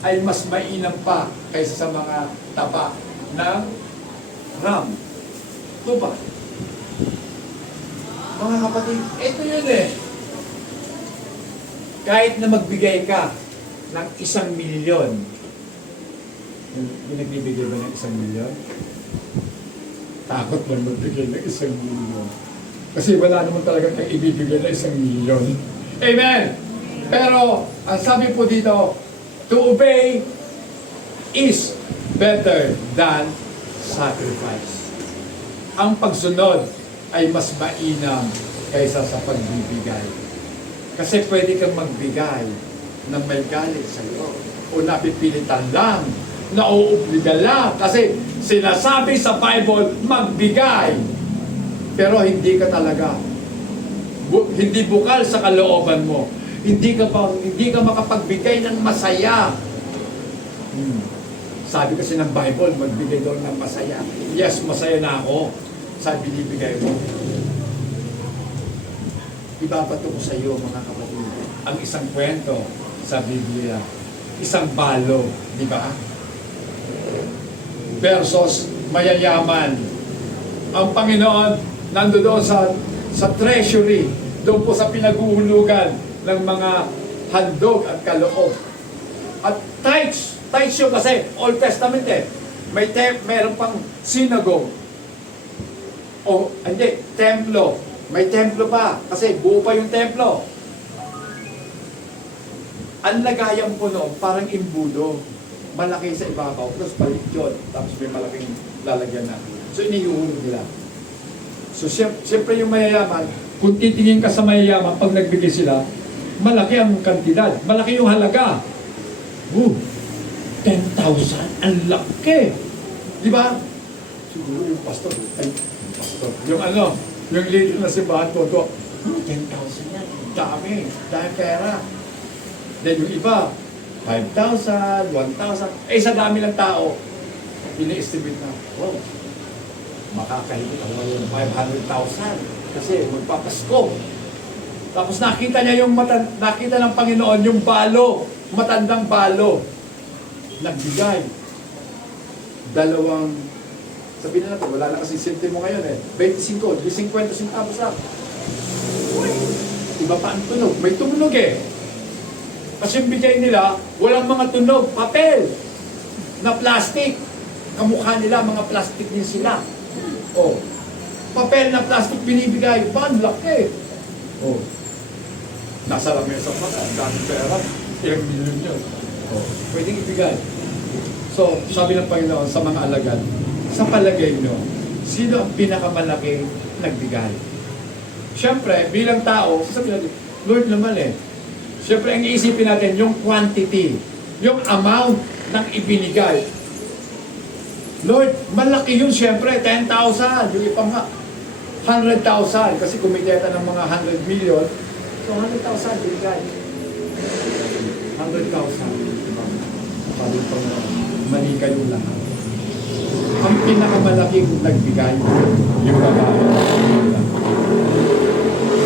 ay mas mainam pa kaysa sa mga taba ng ram. Tuba. Mga kapatid, ito yun eh. Kahit na magbigay ka ng 1,000,000, yung nagbibigay ba ng 1,000,000? Takot lang magbigay ng 1,000,000. Kasi wala naman talaga kang ibibigay na 1,000,000. Amen! Pero, ang sabi po dito, to obey is better than sacrifice. Ang pagsunod ay mas mainam kaysa sa pagbibigay. Kasi pwede kang magbigay ng may galit sa iyo o napipilitan lang, nauubliga lang. Kasi sinasabi sa Bible, magbigay. Pero hindi ka talaga, hindi bukal sa kalooban mo. Hindi ka makapagbigay ng masaya. Sabi kasi ng Bible, magbigay daw ng masaya. Yes, masaya na ako sa binibigay mo. Ibabato ko sa iyo, mga kapatid, ang isang kwento sa Biblia. Isang balo, di ba? Versus mayayaman. Ang Panginoon nandoon sa treasury, doon po sa pinag-uunugan ng mga handog at kaloob. At tithes yun kasi Old Testament eh. Meron pang synagogue. O hindi, templo. May templo pa kasi buo pa yung templo. Ang lagayan po noon parang imbudo. Malaki sa ibabaw, tapos balik yun. Tapos may malaking lalagyan na. So iniyuhulog nila. So siyempre yung mayayaman, kung titingin ka sa mayayaman, pag nagbigay sila, malaki ang kantidad, malaki yung halaga. 10,000, ang laki. Di ba? Siguro yung pastor, yung leader na simbahan ko, 10,000 yan, dami pera. Then yung iba, 5,000, 1,000, sa dami ng tao, ini-estimate na, makakahigit ako yung 500,000 kasi magpapasko. Tapos nakita ng Panginoon yung balo, matandang balo. Nagbigay. Sabihin na natin, wala na kasi sentimo ngayon eh. 25, di 50 centavos lang. Iba pa ang tunog. May tumunog eh. Kasi yung bigay nila, walang mga tunog, papel, na plastic. Kamukha nila, mga plastic din sila. Papel na plastic binibigay, ang laki. Nasa lamesa pa, ang daming pera, ilang milyon yun. Pwedeng ibigay. So, sabi ng Panginoon sa mga alagad, sa palagay nyo, sino ang pinakamalaki nagbigay? Siyempre, bilang tao, sasabihin natin, Lord naman eh. Siyempre, ang iisipin natin, yung quantity, yung amount ng ibinigay. Lord, malaki yun siyempre, 10,000. Yung iba nga, 100,000. Kasi kumikita ng mga 100 million, so 100,000 binigay. 100,000. Sabi pa nga, mali kayong lahat. Ang pinakamalaking nagbigay, yung babae.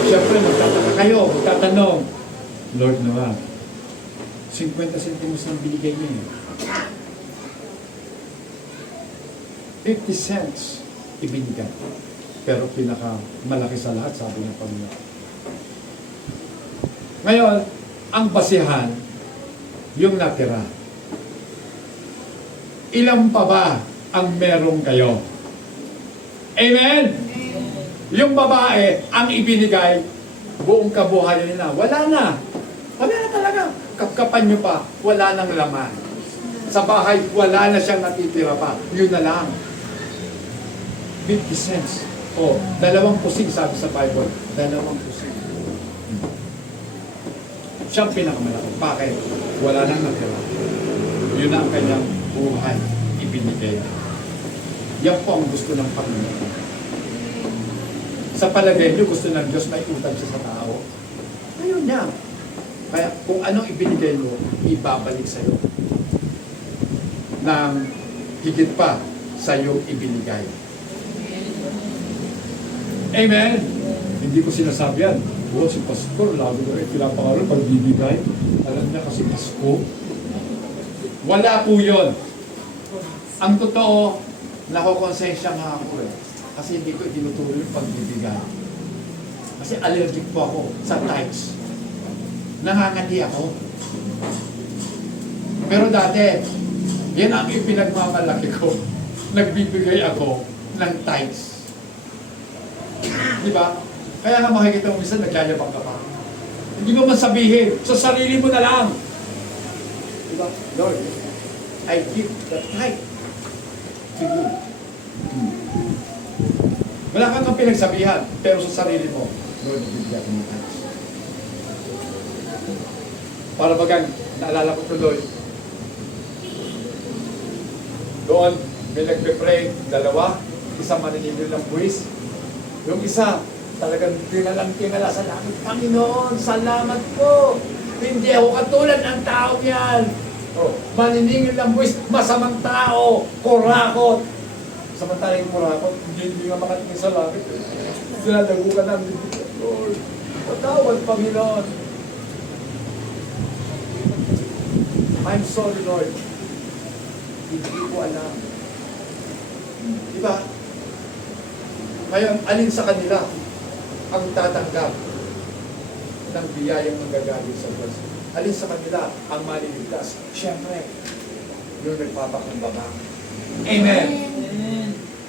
Siyempre, magtataka kayo, magtatanong, Lord naman, 50 centimos lang binigay niya eh. 50 cents ibinigay. Pero pinakamalaki sa lahat, sabi ng Panginoon. Ngayon, ang basihan, yung natira. Ilan pa ba ang meron kayo? Amen? Yung babae, ang ibinigay, buong kabuhayan nila. Wala na. Wala na talaga. Kapkapan nyo pa, wala nang laman. Sa bahay, wala na siyang natitira pa. Yun na lang. 50 cents. 2 pusing sabi sa Bible. 2 pusing. Siyang pinakamalaki. Bakit? Wala nang natira. Yun ang kanyang buhay. Ibinigay. Yan po ang gusto ng Panginoon. Sa palagay nyo, gusto ng Diyos na iutang siya sa tao. Ayun niya. Kaya kung anong ibinigay mo, ibabalik sa iyo. Nang higit pa sa iyong ibinigay. Amen? Hindi ko sinasabi yan. Oh, si Pastor, lalo na rin pinapangalan pagbibigay. Alam niya kasi Pasko. Wala po yun. Ang totoo, nakokonsensya nga ako eh. Kasi hindi ko tinutuloy yung pagbibigay. Kasi allergic po ako sa tithes. Nangangati ako. Pero dati, yan ang ipinagmamalaki ko. Nagbibigay ako ng tithes. Di ba? Kaya nga makikita mo minsan nagyayabang ka pa. Hindi mo man sabihin, sa sarili mo na lang. Di ba? Lord, I give the tithe to you. Wala kang pinagsabihan, pero sa sarili mo, Lord, bigyan mo ng tithes. Para bagang, naalala ko tuloy, doon, may nagpe-pray, dalawa, isang maninigil ng buwis. Yung isa, talagang tingala sa langit. Panginoon, salamat po. Hindi ako katulad ng tao yan. Oh, maniningil ng buwis, masamang tao, kurakot. Samantala yung kurakot, hindi nga makatingin sa langit. Sinadago ka ng bibig. Lord, patawad, Panginoon. I'm sorry, Lord. Hindi ko alam. Diba? Ngayon, alin sa kanila ang tatanggap ng biyayang manggagaling sa Diyos? Alin sa kanila ang maliligtas? Siyempre, yung nagpapakumbaba. Amen!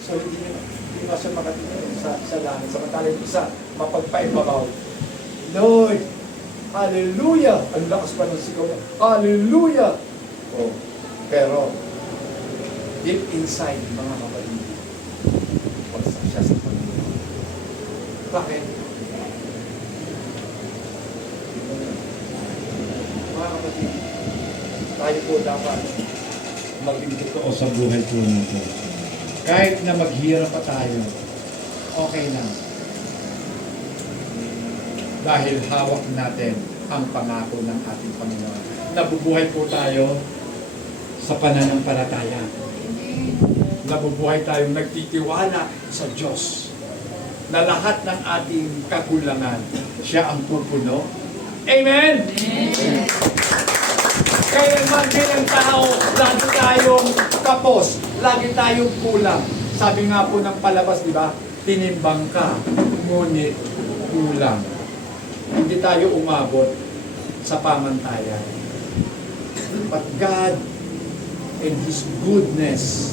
So, hindi na siya makatingin sa langit. Samantala yung isa, mapagpaibabaw. Lord, hallelujah! Ang lakas pa ng sigaw niya. Hallelujah! Oh, pero, deep inside, mga kapatid, wasa siya sa Panginoon. Bakit? Mga kapatid, tayo po dapat maging totoo sa buhay po natin. Kahit na maghirap pa tayo, okay lang. Dahil hawak natin ang pangako ng ating Panginoon. Nabubuhay po tayo sa pananampalataya. Nabubuhay tayong nagtitiwala sa Diyos na lahat ng ating kakulangan, siya ang pupuno. Amen? Amen. Kaya naman bilang tao, lagi tayong kapos, lagi tayong kulang. Sabi nga po ng palabas, di ba? Tinimbang ka, ngunit kulang. Hindi tayo umabot sa pamantayan. But God, in His goodness,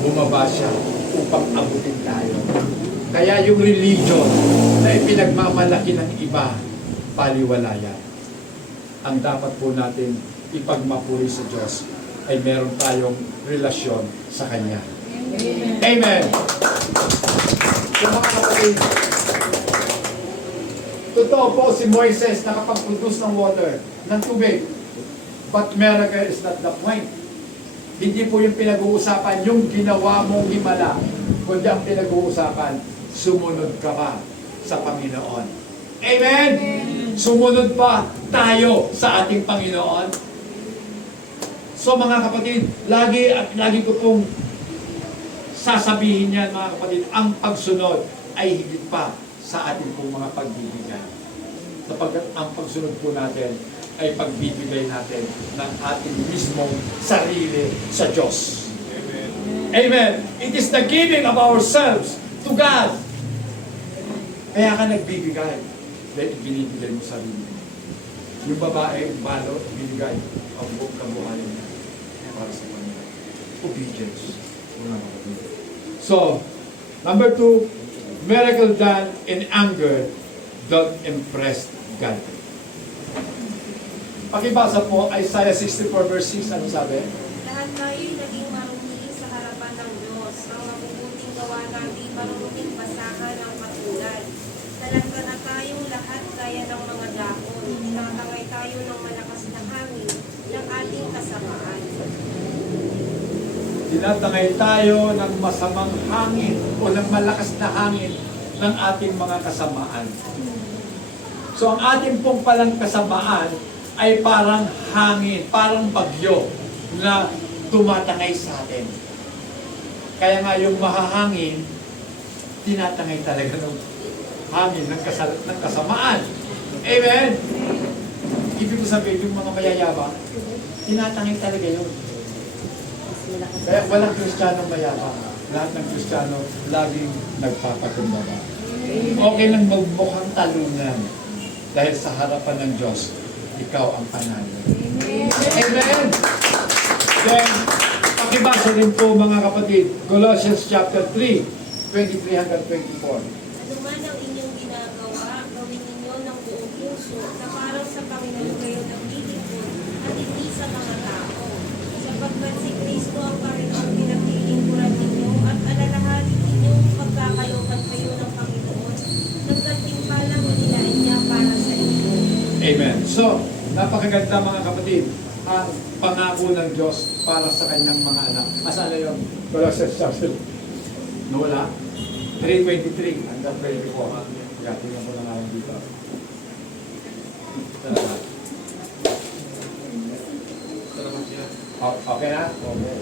bumaba siya upang abutin tayo. Kaya yung religion na ipinagmamalaki ng iba, paliwalayan. Ang dapat po natin ipagmapuri sa Diyos ay meron tayong relasyon sa Kanya. Amen! Amen. So mga kapatid, totoo po si Moises nakapag-produce ng water, ng tubig. But miracle is not the point. Hindi po yung pinag-uusapan yung ginawa mong himala, kundi ang pinag-uusapan, sumunod ka ba sa Panginoon? Amen! Sumunod pa tayo sa ating Panginoon. So mga kapatid, lagi ko pong sasabihin yan mga kapatid, ang pagsunod ay higit pa sa ating pong mga pagbibigay. Sapagkat ang pagsunod po natin ay pagbibigay natin ng ating mismong sarili sa Diyos. Amen. Amen. It is the giving of ourselves to God. Kaya ka nagbibigay. Dahil binibigay mo sarili mo. Yung babae, balo, binigay ang buong kabuhayan niya para sa Panginoon. Obedience. So, number 2, miracle done in anger don't impress God. Pakibasa po, Isaiah 64 verse 6, ano sabi? Lahat tayo'y naging marunong sa harapan ng Diyos. Ang mabubuting gawa natin marunong basahan ng katulad. Nalagda na tayong lahat gaya ng mga dahon. Tinatangay tayo ng malakas na hangin ng ating kasamaan. Tinatangay tayo ng masamang hangin o ng malakas na hangin ng ating mga kasamaan. So ang ating pong palang kasamaan ay parang hangin, parang bagyo na tumatangay sa atin. Kaya nga yung mahahangin, tinatangay talaga ng hangin ng kasamaan. Amen? Ibig ko sabihin, yung mga mayayabang, tinatangay talaga yun. Kaya walang Kristiyanong mayabang. Lahat ng Kristiyano laging nagpapakumbaba. Okay lang magmukhang talunan dahil sa harapan ng Diyos, ikaw ang panalo. Amen! Then, pakibasa rin po mga kapatid, Colossians chapter 3, 23 hanggang 24. Ano man ang inyong ginagawa, gawin ninyo ng buong puso na parang sa Panginoon kayo naglilingkod at hindi sa mga tao. Sapagkat si Kristo ang Panginoon pinaglilingkuran ninyo at alalahanin ninyong pagkakalokan kayo ng Panginoon ng gantimpalang nilain niya para sa inyo. Amen. So, napakaganda mga kapatid, ang pangako ng Diyos para sa kanyang mga anak. Asan na yun? Colossians chapter. Nawala? 3:23 hanggang 24. Tingnan ko na nga lang dito. Okay na? Okay.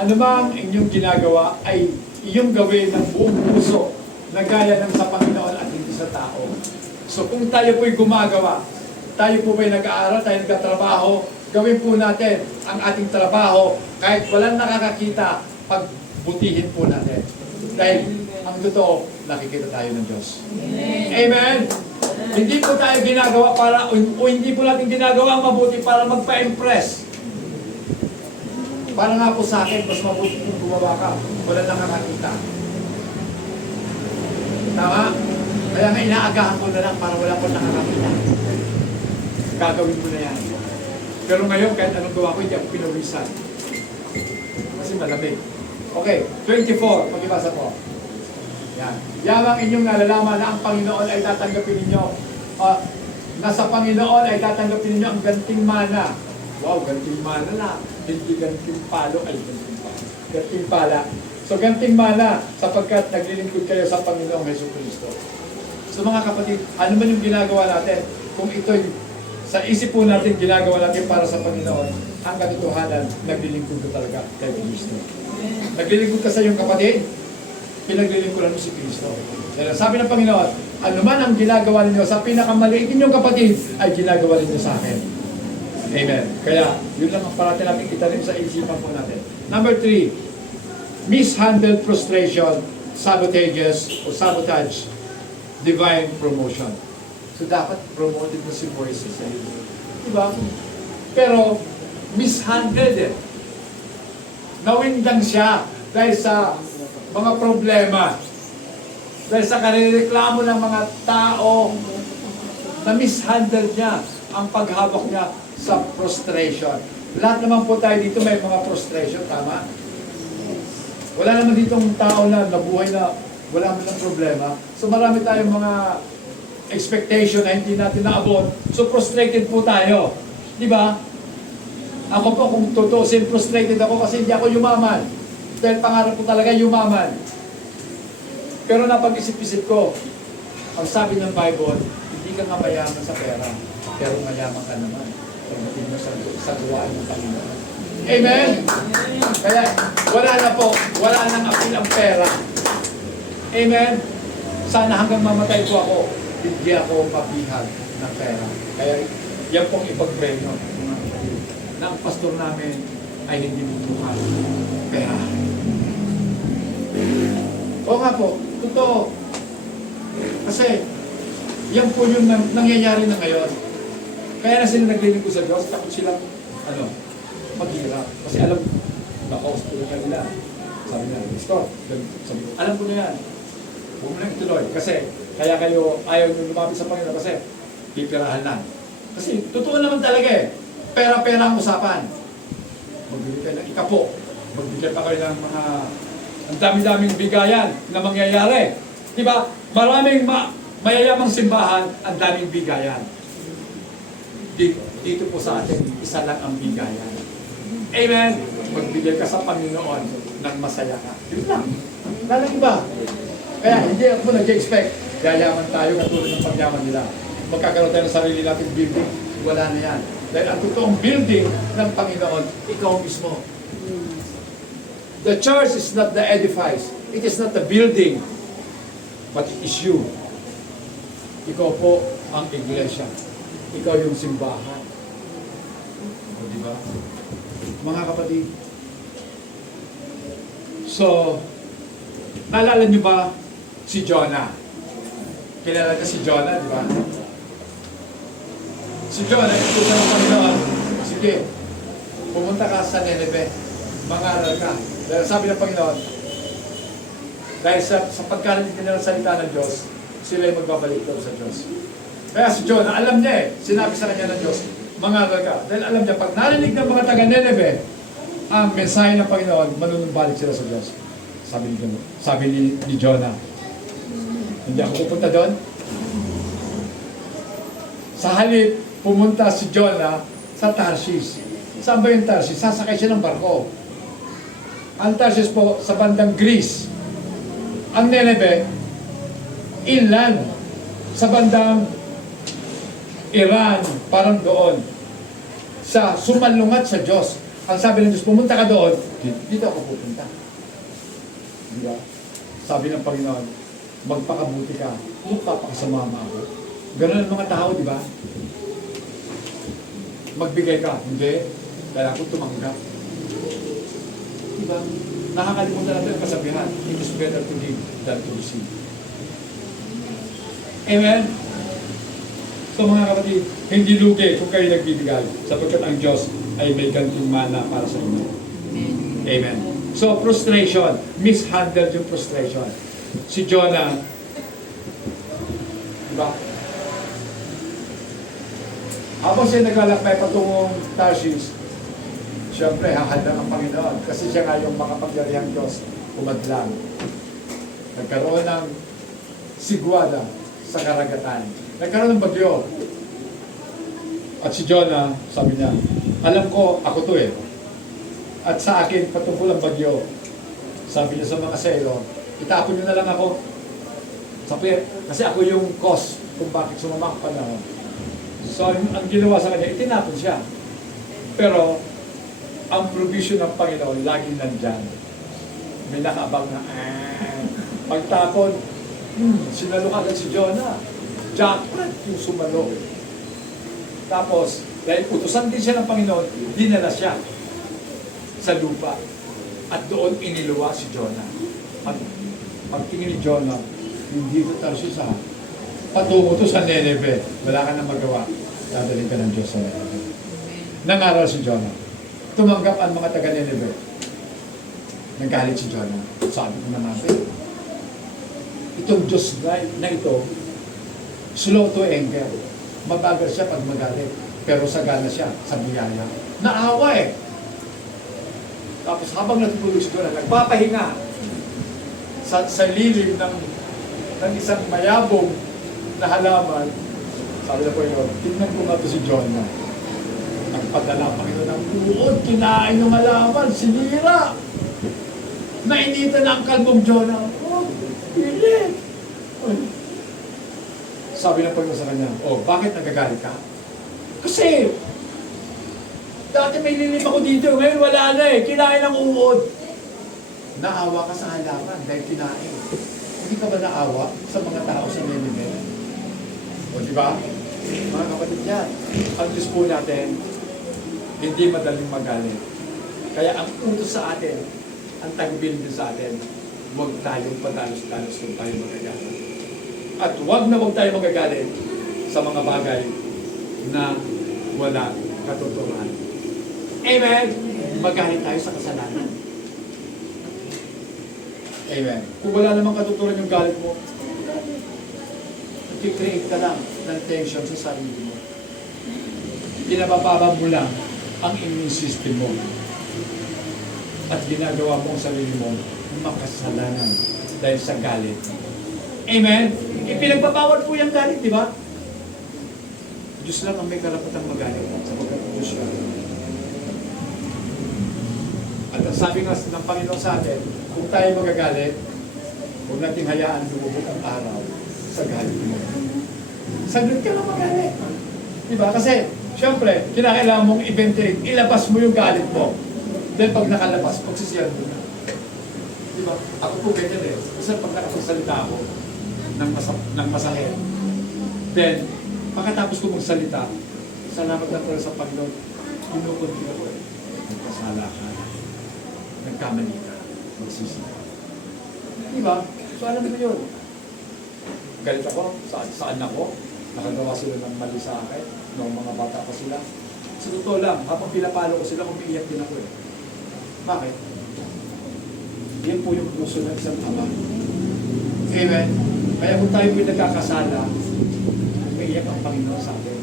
Ano bang inyong ginagawa ay iyong gawin ng buong puso na gaya ng sa Panginoon at hindi sa tao. So kung tayo po'y gumagawa, tayo po ba'y nag-aaral, tayo nagkatrabaho, gawin po natin ang ating trabaho kahit walang nakakakita, pagbutihin po natin. Dahil ang totoo, nakikita tayo ng Diyos. Amen? Hindi po tayo ginagawa para, o hindi po natin ginagawa ang mabuti para magpa-impress. Para nga po sa akin, mas mabuti kung gumawa ka, wala nakakakita. Tama? Kaya nga inaagahan ko na lang para wala ko nakakakita. Gagawin ko na yan. Pero ngayon, kahit anong gawa ko, hindi ako pinawisan. Kasi malamig. Okay, 24, pag-ibasa po. Yan. Yamang inyong nalalaman na ang Panginoon ay tatanggapin ninyo. Na sa Panginoon ay tatanggapin ninyo ang ganting mana. Wow, ganting mana na. Hindi ganting palo, ay ganting pala. So ganting mana sapagkat naglilingkod kayo sa Panginoong Jesucristo. So mga kapatid, ano man yung ginagawa natin, kung ito'y sa isip po natin ginagawa natin para sa Panginoon, ang katotohanan, naglilingkod ko talaga kay Kristo. Naglilingkod ka sa iyong kapatid, pinaglilingkuran mo si Kristo. Dahil sabi ng Panginoon, ano man ang ginagawa ninyo sa pinakamaliit ninyong kapatid, ay ginagawa ninyo sa akin. Amen. Kaya, yun lang ang parati natin itanim sa isipan po natin. Number 3, mishandled frustration, sabotage, divine promotion. So, dapat promoted na si Moises. Diba? Pero, mishandled eh. Nawindang siya dahil sa mga problema. Dahil sa kanireklamo ng mga tao, na mishandle niya ang paghawak niya sa frustration. Lahat naman po tayo dito may mga frustration, tama? Wala naman ditong tao na nabuhay na wala man ng problema. So marami tayong mga expectation na hindi natin naabot. So frustrated po tayo. Di ba? Ako po kung tutusin, frustrated ako kasi hindi ako yumaman. Dahil pangarap ko talaga yumaman. Pero napag-isip-isip ko, ang sabi ng Bible, hindi ka nga mayaman sa pera, pero mayaman ka naman. Pagdating mo sa gawain ng Panginoon. Amen? Kaya wala na po, wala nang apil ang pera. Amen? Sana hanggang mamatay po ako, hindi ako mapihag ng pera. Kaya yan pong ipag-premyo na ang pastor namin ay hindi butuhan pera. O nga po, totoo. Kasi yan po yung nangyayari na ngayon. Kaya na sila naglilingkod sa Diyos, takot silang maghirap. Kasi alam, nakausap ko na nila. Sabi nila, Pastor, sabi ko, alam ko na yan. Huwag mo lang ituloy. Kasi, kaya kayo ayaw nyo lumapit sa Panginoon kasi pipirahan na. Kasi, totoo naman talaga eh. Pera-pera ang usapan. Magbigay kayo ng ikapo. Magbigay pa kayo ng mga ang dami-daming bigayan na mangyayari. Diba? Maraming mayayamang simbahan, ang daming bigayan. Dito po sa atin, isa lang ang bigayan. Amen? Magbigay ka sa Panginoon ng masaya ka. Yun lang. Walang iba. Kaya hindi ako nag-expect. Yayaman tayo katulad ng pagyaman nila. Magkakaroon tayo ng sarili nating building. Wala na yan. Dahil ang totoong building ng Panginoon, ikaw mismo. The church is not the edifice. It is not the building. But it is you. Ikaw po ang iglesia. Ikaw yung simbahan. O, di ba? Mga kapatid. So, naalala niyo ba si Jonah? Kilala niyo si Jonah, di ba? Si Jonah, itusan ng Panginoon, sige, pumunta ka sa Nineveh, mangaral ka. Dahil sabi ng Panginoon, dahil sa pagkarinig nila ng salita ng Diyos, sila ay magbabalik daw sa Diyos. Kaya si Jonah, alam niya sinabi sa kanya ng Diyos, mangaral ka. Dahil alam niya, pag narinig ng mga taga-Nineveh, ang mensahe ng Panginoon, manunumbalik sila sa Diyos. Sabi ni Jonah, hindi ako pupunta doon. Sa halip, pumunta si Jonah sa Tarshish. Saan ba yung Tarshish? Sasakay siya ng barko. Ang Tarshish po, sa bandang Greece. Ang Nineveh, inland. Sa bandang Iran, parang doon. Sa sumalungat sa Diyos. Ang sabi ng Diyos, pumunta ka doon, dito ako pupunta. Di ba? Sabi ng Panginoon, magpakabuti ka, magpapakasama ako. Ganun ang mga tao, di ba? Magbigay ka, hindi. Kailangan ko tumanggap. Di ba? Nakakalimutan natin ang kasabihan, it is better to give than to receive. Amen? So mga kapatid, hindi lugi kung kayo nagbibigay sapagkat ang Diyos ay may ganting mana para sa inyo. Amen. So frustration, mishandled yung frustration. Si Jonah, diba? Habang siya naglalakbay patungong Tarshish, siyempre hahanda ng Panginoon kasi siya nga yung makapangyarihang Diyos umadlang. Nagkaroon ng sigwada sa karagatan. Nagkaroon ng bagyo. At si Jonah, sabi niya, alam ko, ako to eh. At sa akin, patungkol ang bagyo. Sabi niya sa mga sailor, itapon niyo na lang ako. Sabi, kasi ako yung cause kung bakit sumama ang panahon. So, ang ginawa sa kanya, itinapon siya. Pero, ang provision ng Panginoon, laging nandyan. May nakaabang na, pagtapon, sinalo agad si Jonah. Jackpot yung sumalo. Tapos, dahil utusan din siya ng Panginoon, dinala siya sa lupa. At doon iniluwa si Jonah. At pagtingin ni Jonah, hindi ito Tarshish ha. Patungo to sa Nineveh. Wala ka na magawa. Dadalhin ka ng Diyos sa Nineveh. Nangaral si Jonah. Tumanggap ang mga taga-Nineveh. Nagalit si Jonah. Sabi ko naman, itong Diyos na ito, slow to anger. Mabagal siya pag magalit. Pero sagana siya sa biyaya. Naawa eh. Tapos habang natutulog si Jonah, nagpapahinga sa lilim ng isang mayabong na halaman. Sabi na po yun, tignan ko nga ito si Jonah. Nagpadala pa ito ng uod, kinain ng halaman, sinira. Nainitan na ang kalbong Jonah. Oh, pilit. Sabi ng Panginoon sa kanya, oh, bakit nagagalit ka? Kasi, dati may lilim ako dito, ngayon wala na eh, kinain ng uod. Naawa ka sa halaman dahil kinain. Hindi ka ba naawa sa mga tao sa Nineveh? O di ba? Mga kapatid yan, ang Diyos po natin, hindi madaling magalit. Kaya ang utos sa atin, ang tagubilin din sa atin, huwag tayong padalos-dalos kung tayo magagalit. At huwag tayo magagalit sa mga bagay na wala katotohanan. Amen? Magalit tayo sa kasalanan. Amen. Kung wala namang katotohanan yung galit mo, nag-create ka lang ng tension sa sarili mo. Pinabababa mo lang ang immune system mo. At ginagawa mo ang sarili mo makasalanan dahil sa galit. Amen? Ipinagbabawal po yung galit, di ba? Diyos lang ang may karapatang magalit sapagkat Diyos siya. At ang sabi nga ng Panginoon sa atin, kung tayo magagalit, huwag nating hayaan lumubog ang araw sa galit mo. Saglit ka lang magalit. Di ba? Kasi, syempre, kinakailangan mong i-ventilate, ilabas mo yung galit mo. Dahil pag nakalabas, pagsisiyan mo na. Di ba? Ako po ganyan eh. Kasi pag nakapagsalita ako ng masakit, Then, pagkatapos ko magsalita, salamat na pala sa Panginoon, kinukunti ako eh. Nagkasala ka, nagkamali ka, magsisi ka. Diba? So alam mo yun. Galit ako, saan ako? Nakagawa sila ng mali sa akin, noong mga bata pa sila. Sa totoo lang, habang pinapalo ko sila, umiiyak din ako eh. Bakit? Yan po yung puso ng isang ama. Amen? Kaya kung tayo po nagkakasala, umiiyak ang Panginoon sa atin.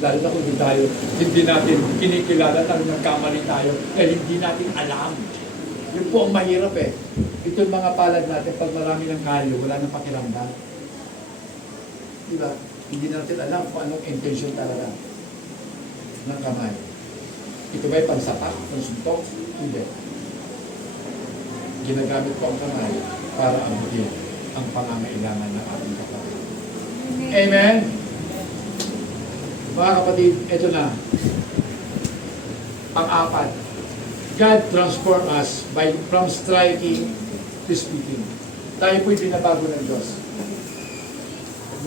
Lalo na kung hindi natin kinikilala na nagkamali tayo, dahil hindi natin alam. Yun po ang mahirap eh. Ito yung mga palad natin, pag marami ng kalyo, wala nang pakiramdam. Diba? Hindi natin alam kung anong intention talaga ng kamay. Ito ba'y pansapak, pansuntok? Hindi. Ginagamit ko ang kamay para abutin ang pangangailangan ng ating kapatid. Amen? Mga kapatid, ito na. Pang-apat. God transform us from striking to speaking. Tayo po'y binabago ng Diyos.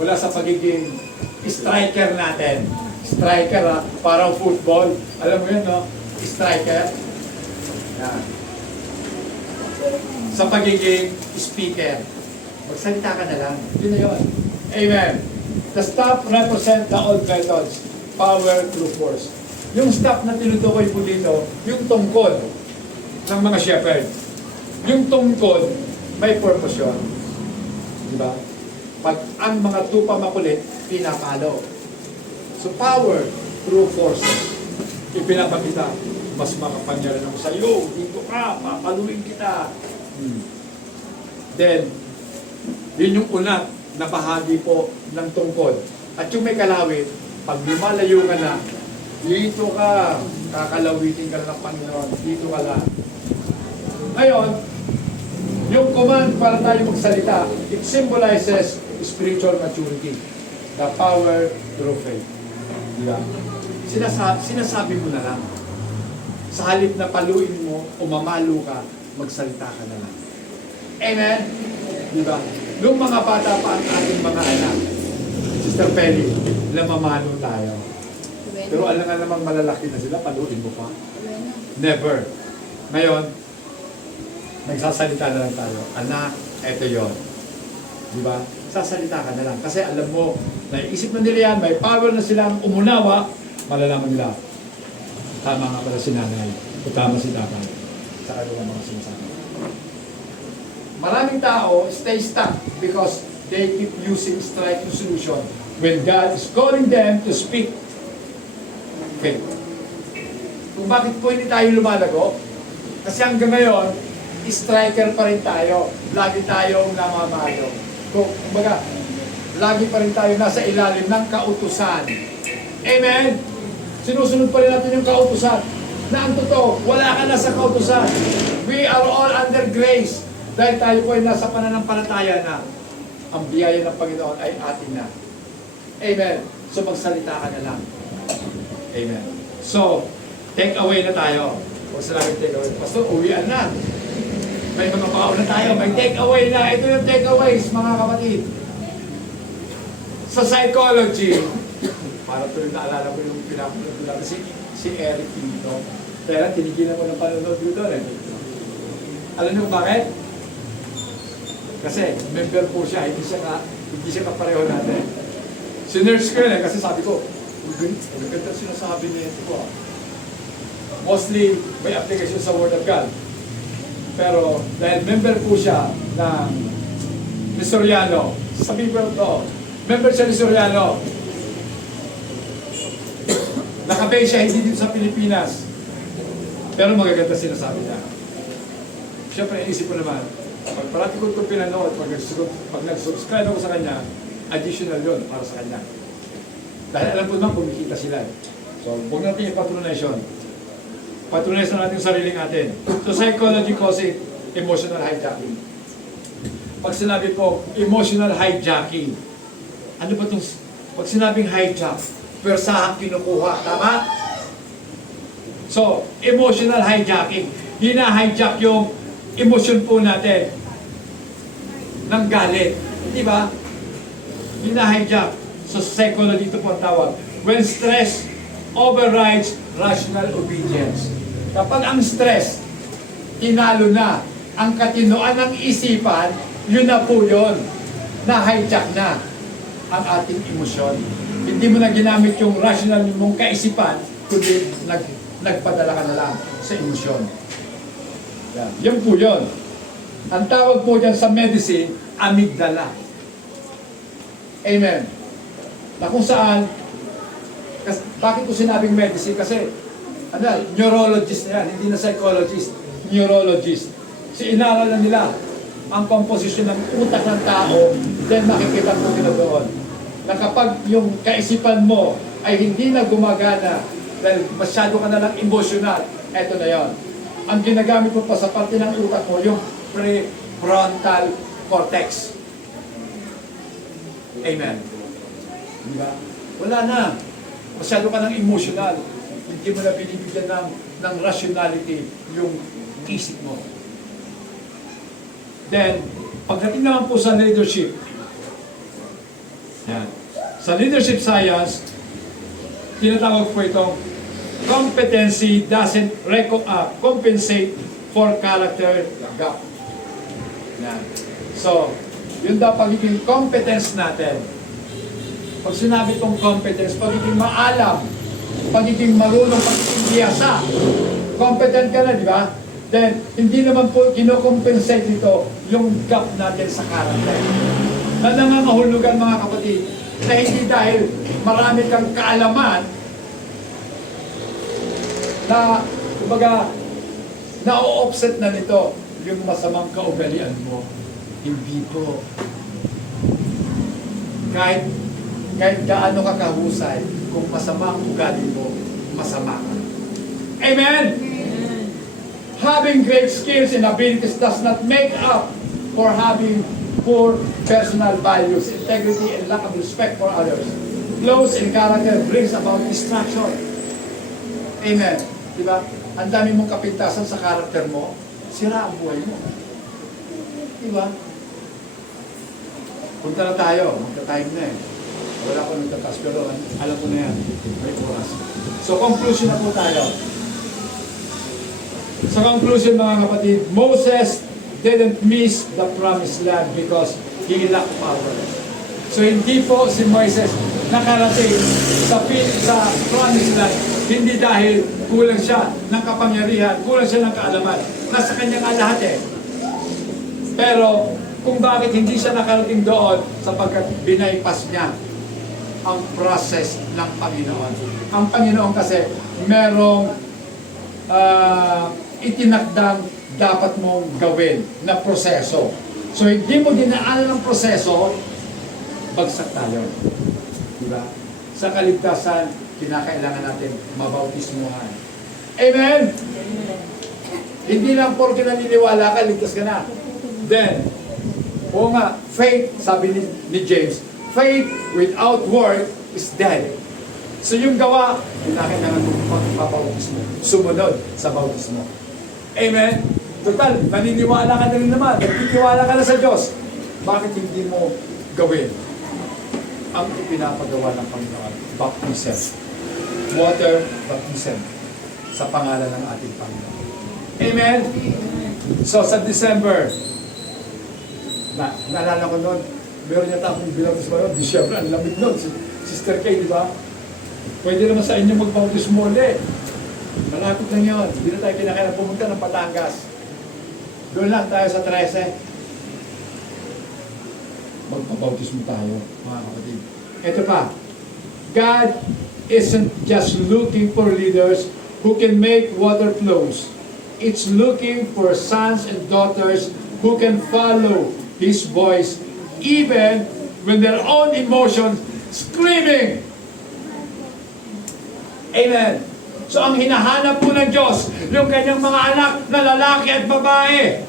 Mula sa pagiging striker natin. Striker ha, parang football. Alam mo yun, no? Striker. Yan. Sa pagiging speaker. Magsalita ka na lang. Yun na yun. Amen. The staff represent the old methods. Power through force. Yung staff na tinutukoy po dito, yung tungkol ng mga shepherd. Yung tungkol, may purpose yun. Diba? Pag ang mga tupa makulit, pinapalo. So power through forces. Ipinapakita, mas makapangyarihan ako sa iyo, dito ka, papaluin kita. Then, yun yung unat na bahagi po ng tungkol. At yung may kalawit, pag lumalayo ka na, dito ka, kakalawitin ka ng Panginoon, dito ka lang. Ngayon, yung command para tayo magsalita, it symbolizes spiritual maturity. The power through faith. Diba? Sinasabi mo na lang. Sa halip na paluin mo o mamalo ka, magsalita ka na lang. Amen? Diba? Nung mga bata pa ang ating mga anak, Sister Penny, namamalo tayo. Pero alam nga namang malalaki na sila, paluin mo pa. Never. Ngayon, nagsasalita na lang tayo. Anak, eto yon. Di ba? Sasalita ka na lang. Kasi alam mo, naiisip na nila yan, may power na silang umunawa, malalaman nila. Tama nga pala si nanay. O tama si tatay. Sa kanilang mga sinasabi. Maraming tao stay stuck because they keep using striking solution when God is calling them to speak faith. Kung bakit po hindi tayo lumalago? Kasi hanggang ngayon, striker pa rin tayo. Lagi tayong namamalo. Kumbaga, lagi pa rin tayo nasa ilalim ng kautusan. Amen? Sinusunod pa rin natin yung kautusan. Na ang totoo, wala ka na sa kautusan. We are all under grace. Dahil tayo po ay nasa pananampalataya na ang biyaya ng Panginoon ay atin na. Amen? So magsalita ka na lang. Amen. So, take away na tayo. Huwag sinabing take away. Pastor, uwian na. May mga baon na tayo. May take away na. Ito yung take aways, mga kapatid. Sa psychology, para tuloy naalala ko yung pinapanood ko lang si Eric Pinto. Kaya tinigilan mo ng panonood ko doon. Alam niyo bakit? Kasi member po siya, hindi siya kapareho natin. Sinerge ko yun kasi sabi ko, ang ganda sinasabi niya ito ko. Mostly, may application sa Word of God. Pero, dahil member po siya ng Lisoriano, sabihin ko ito, member siya Lisoriano, nakabay siya hindi dito sa Pilipinas. Pero magaganda sinasabi niya. Siyempre, inisip ko naman, pag parati ko ito pinanood, pag nag-subscribe ako sa kanya, additional yun para sa kanya. Dahil alam ko naman, kumikita sila. So, huwag natin yung patronation. Patronize na natin yung sarili natin. So, psychology calls it emotional hijacking. Pag sinabi po, emotional hijacking, ano ba itong, pag sinabing hijack, persahang kinukuha, tama? So, emotional hijacking. Hina-hijack yung emosyon po natin ng galit. Di ba? hinahijack. So secular dito po ang tawag. When stress overrides rational obedience. Kapag ang stress, tinalo na ang katinoan ng isipan, yun na po yun. Na-hijack na ang ating emosyon. Hindi mo na ginamit yung rational mong kaisipan, kundi nagpadala ka na lang sa emosyon. Yan po yun. Ang tawag po dyan sa medicine, amygdala. Amen. Na kung saan, bakit ko sinabing medicine? Kasi, neurologist na yan, hindi na psychologist, neurologist. Inaral na nila ang komposisyon ng utak ng tao, then makikita mo nila doon na kapag yung kaisipan mo ay hindi na gumagana dahil masyado ka na lang emotional, eto na yon. Ang ginagamit mo pa sa parte ng utak mo, yung prefrontal cortex. Amen. Diba? Wala na. Masyado ka ng emotional. Hindi mo na binibigyan ng rationality yung isip mo. Then, pagdating naman po sa leadership, yan. Sa leadership science, tinatawag po itong competency doesn't compensate for character gap. Yan. So, yun daw pagiging competence natin. Pag sinabi itong competence, pagiging maalam, pagiging marunong, pagiging biyasa. Competent ka na, di ba? Then, hindi naman po kinocompensate nito yung gap natin sa character. Na nangangahulugan mga kapatid, na hindi dahil marami kang kaalaman na, kumbaga, na-offset na nito yung masamang kaugalian mo. Hindi po. Kahit gaano ka kahusay, kung masama ang ugali mo, masama ka. Amen? Having great skills and abilities does not make up for having poor personal values, integrity, and lack of respect for others. Flaws in character brings about distraction. Amen. Diba? Ang dami mong kapintasan sa character mo, sira ang buhay mo. Diba? Punta na tayo. Magka-time na eh. Wala ko nagtatas, pero alam ko na yan. May oras. So, conclusion na po tayo. Sa conclusion mga kapatid, Moses didn't miss the promised land because he lacked power. So hindi po si Moises nakarating sa promised land, hindi dahil kulang siya ng kapangyarihan, kulang siya ng kaalaman. Nasa kanya nga lahat eh. Pero kung bakit hindi siya nakarating doon, sapagkat binaypas niya ang process ng Panginoon. Ang Panginoon kasi merong itinakdang dapat mong gawin na proseso. So, hindi mo dinaanan ng proseso, bagsak tayo. Diba? Sa kaligtasan, kinakailangan natin mabautismuhan. Amen? Hindi lang porke naniniwala ka, ligtas ka na. Then, o nga, faith, sabi ni James, faith without work is dead. So yung gawa, kinakailangan mo magpapautismo. Sumunod sa bautismo. Amen? Total, naniniwala ka na rin naman. Nagtitiwala ka na sa Diyos. Bakit hindi mo gawin ang ipinapagawa ng Panginoon? Baptism. Water baptism. Sa pangalan ng ating Panginoon. Amen? So sa December, naalala ko noon, meron yata akong binautismo noon, December, ang lamig noon. Sister Kay, di ba? Pwede naman sa inyo magbautismo ulit. Malapit lang yun. Hindi na tayo kinakailangan pumunta ng Batangas. Doon lang tayo sa 13. Magpabautismo tayo, mga kapatid. Ito pa. God isn't just looking for leaders who can make water flows. It's looking for sons and daughters who can follow His voice even when their own emotions screaming. Amen. So ang hinahanap po ng Diyos, yung kanyang mga anak na lalaki at babae,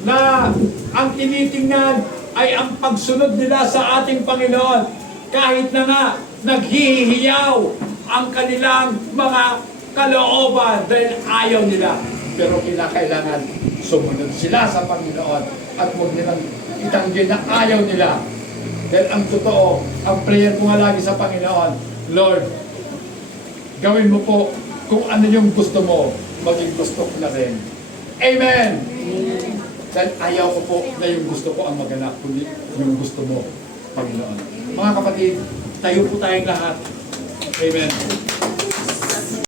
na ang tinitingnan ay ang pagsunod nila sa ating Panginoon. Kahit na nga, naghihiyaw ang kanilang mga kalooban dahil ayaw nila. Pero kinakailangan sumunod sila sa Panginoon at huwag nilang itanggi na ayaw nila. Dahil ang totoo, ang prayer ko nga lagi sa Panginoon, Lord, gawin mo po kung ano yung gusto mo, maging gusto ko na rin. Amen! Dahil ayaw ko po na yung gusto ko ang maganap, kundi yung gusto mo, Panginoon. Mga kapatid, tayo po tayong lahat. Amen.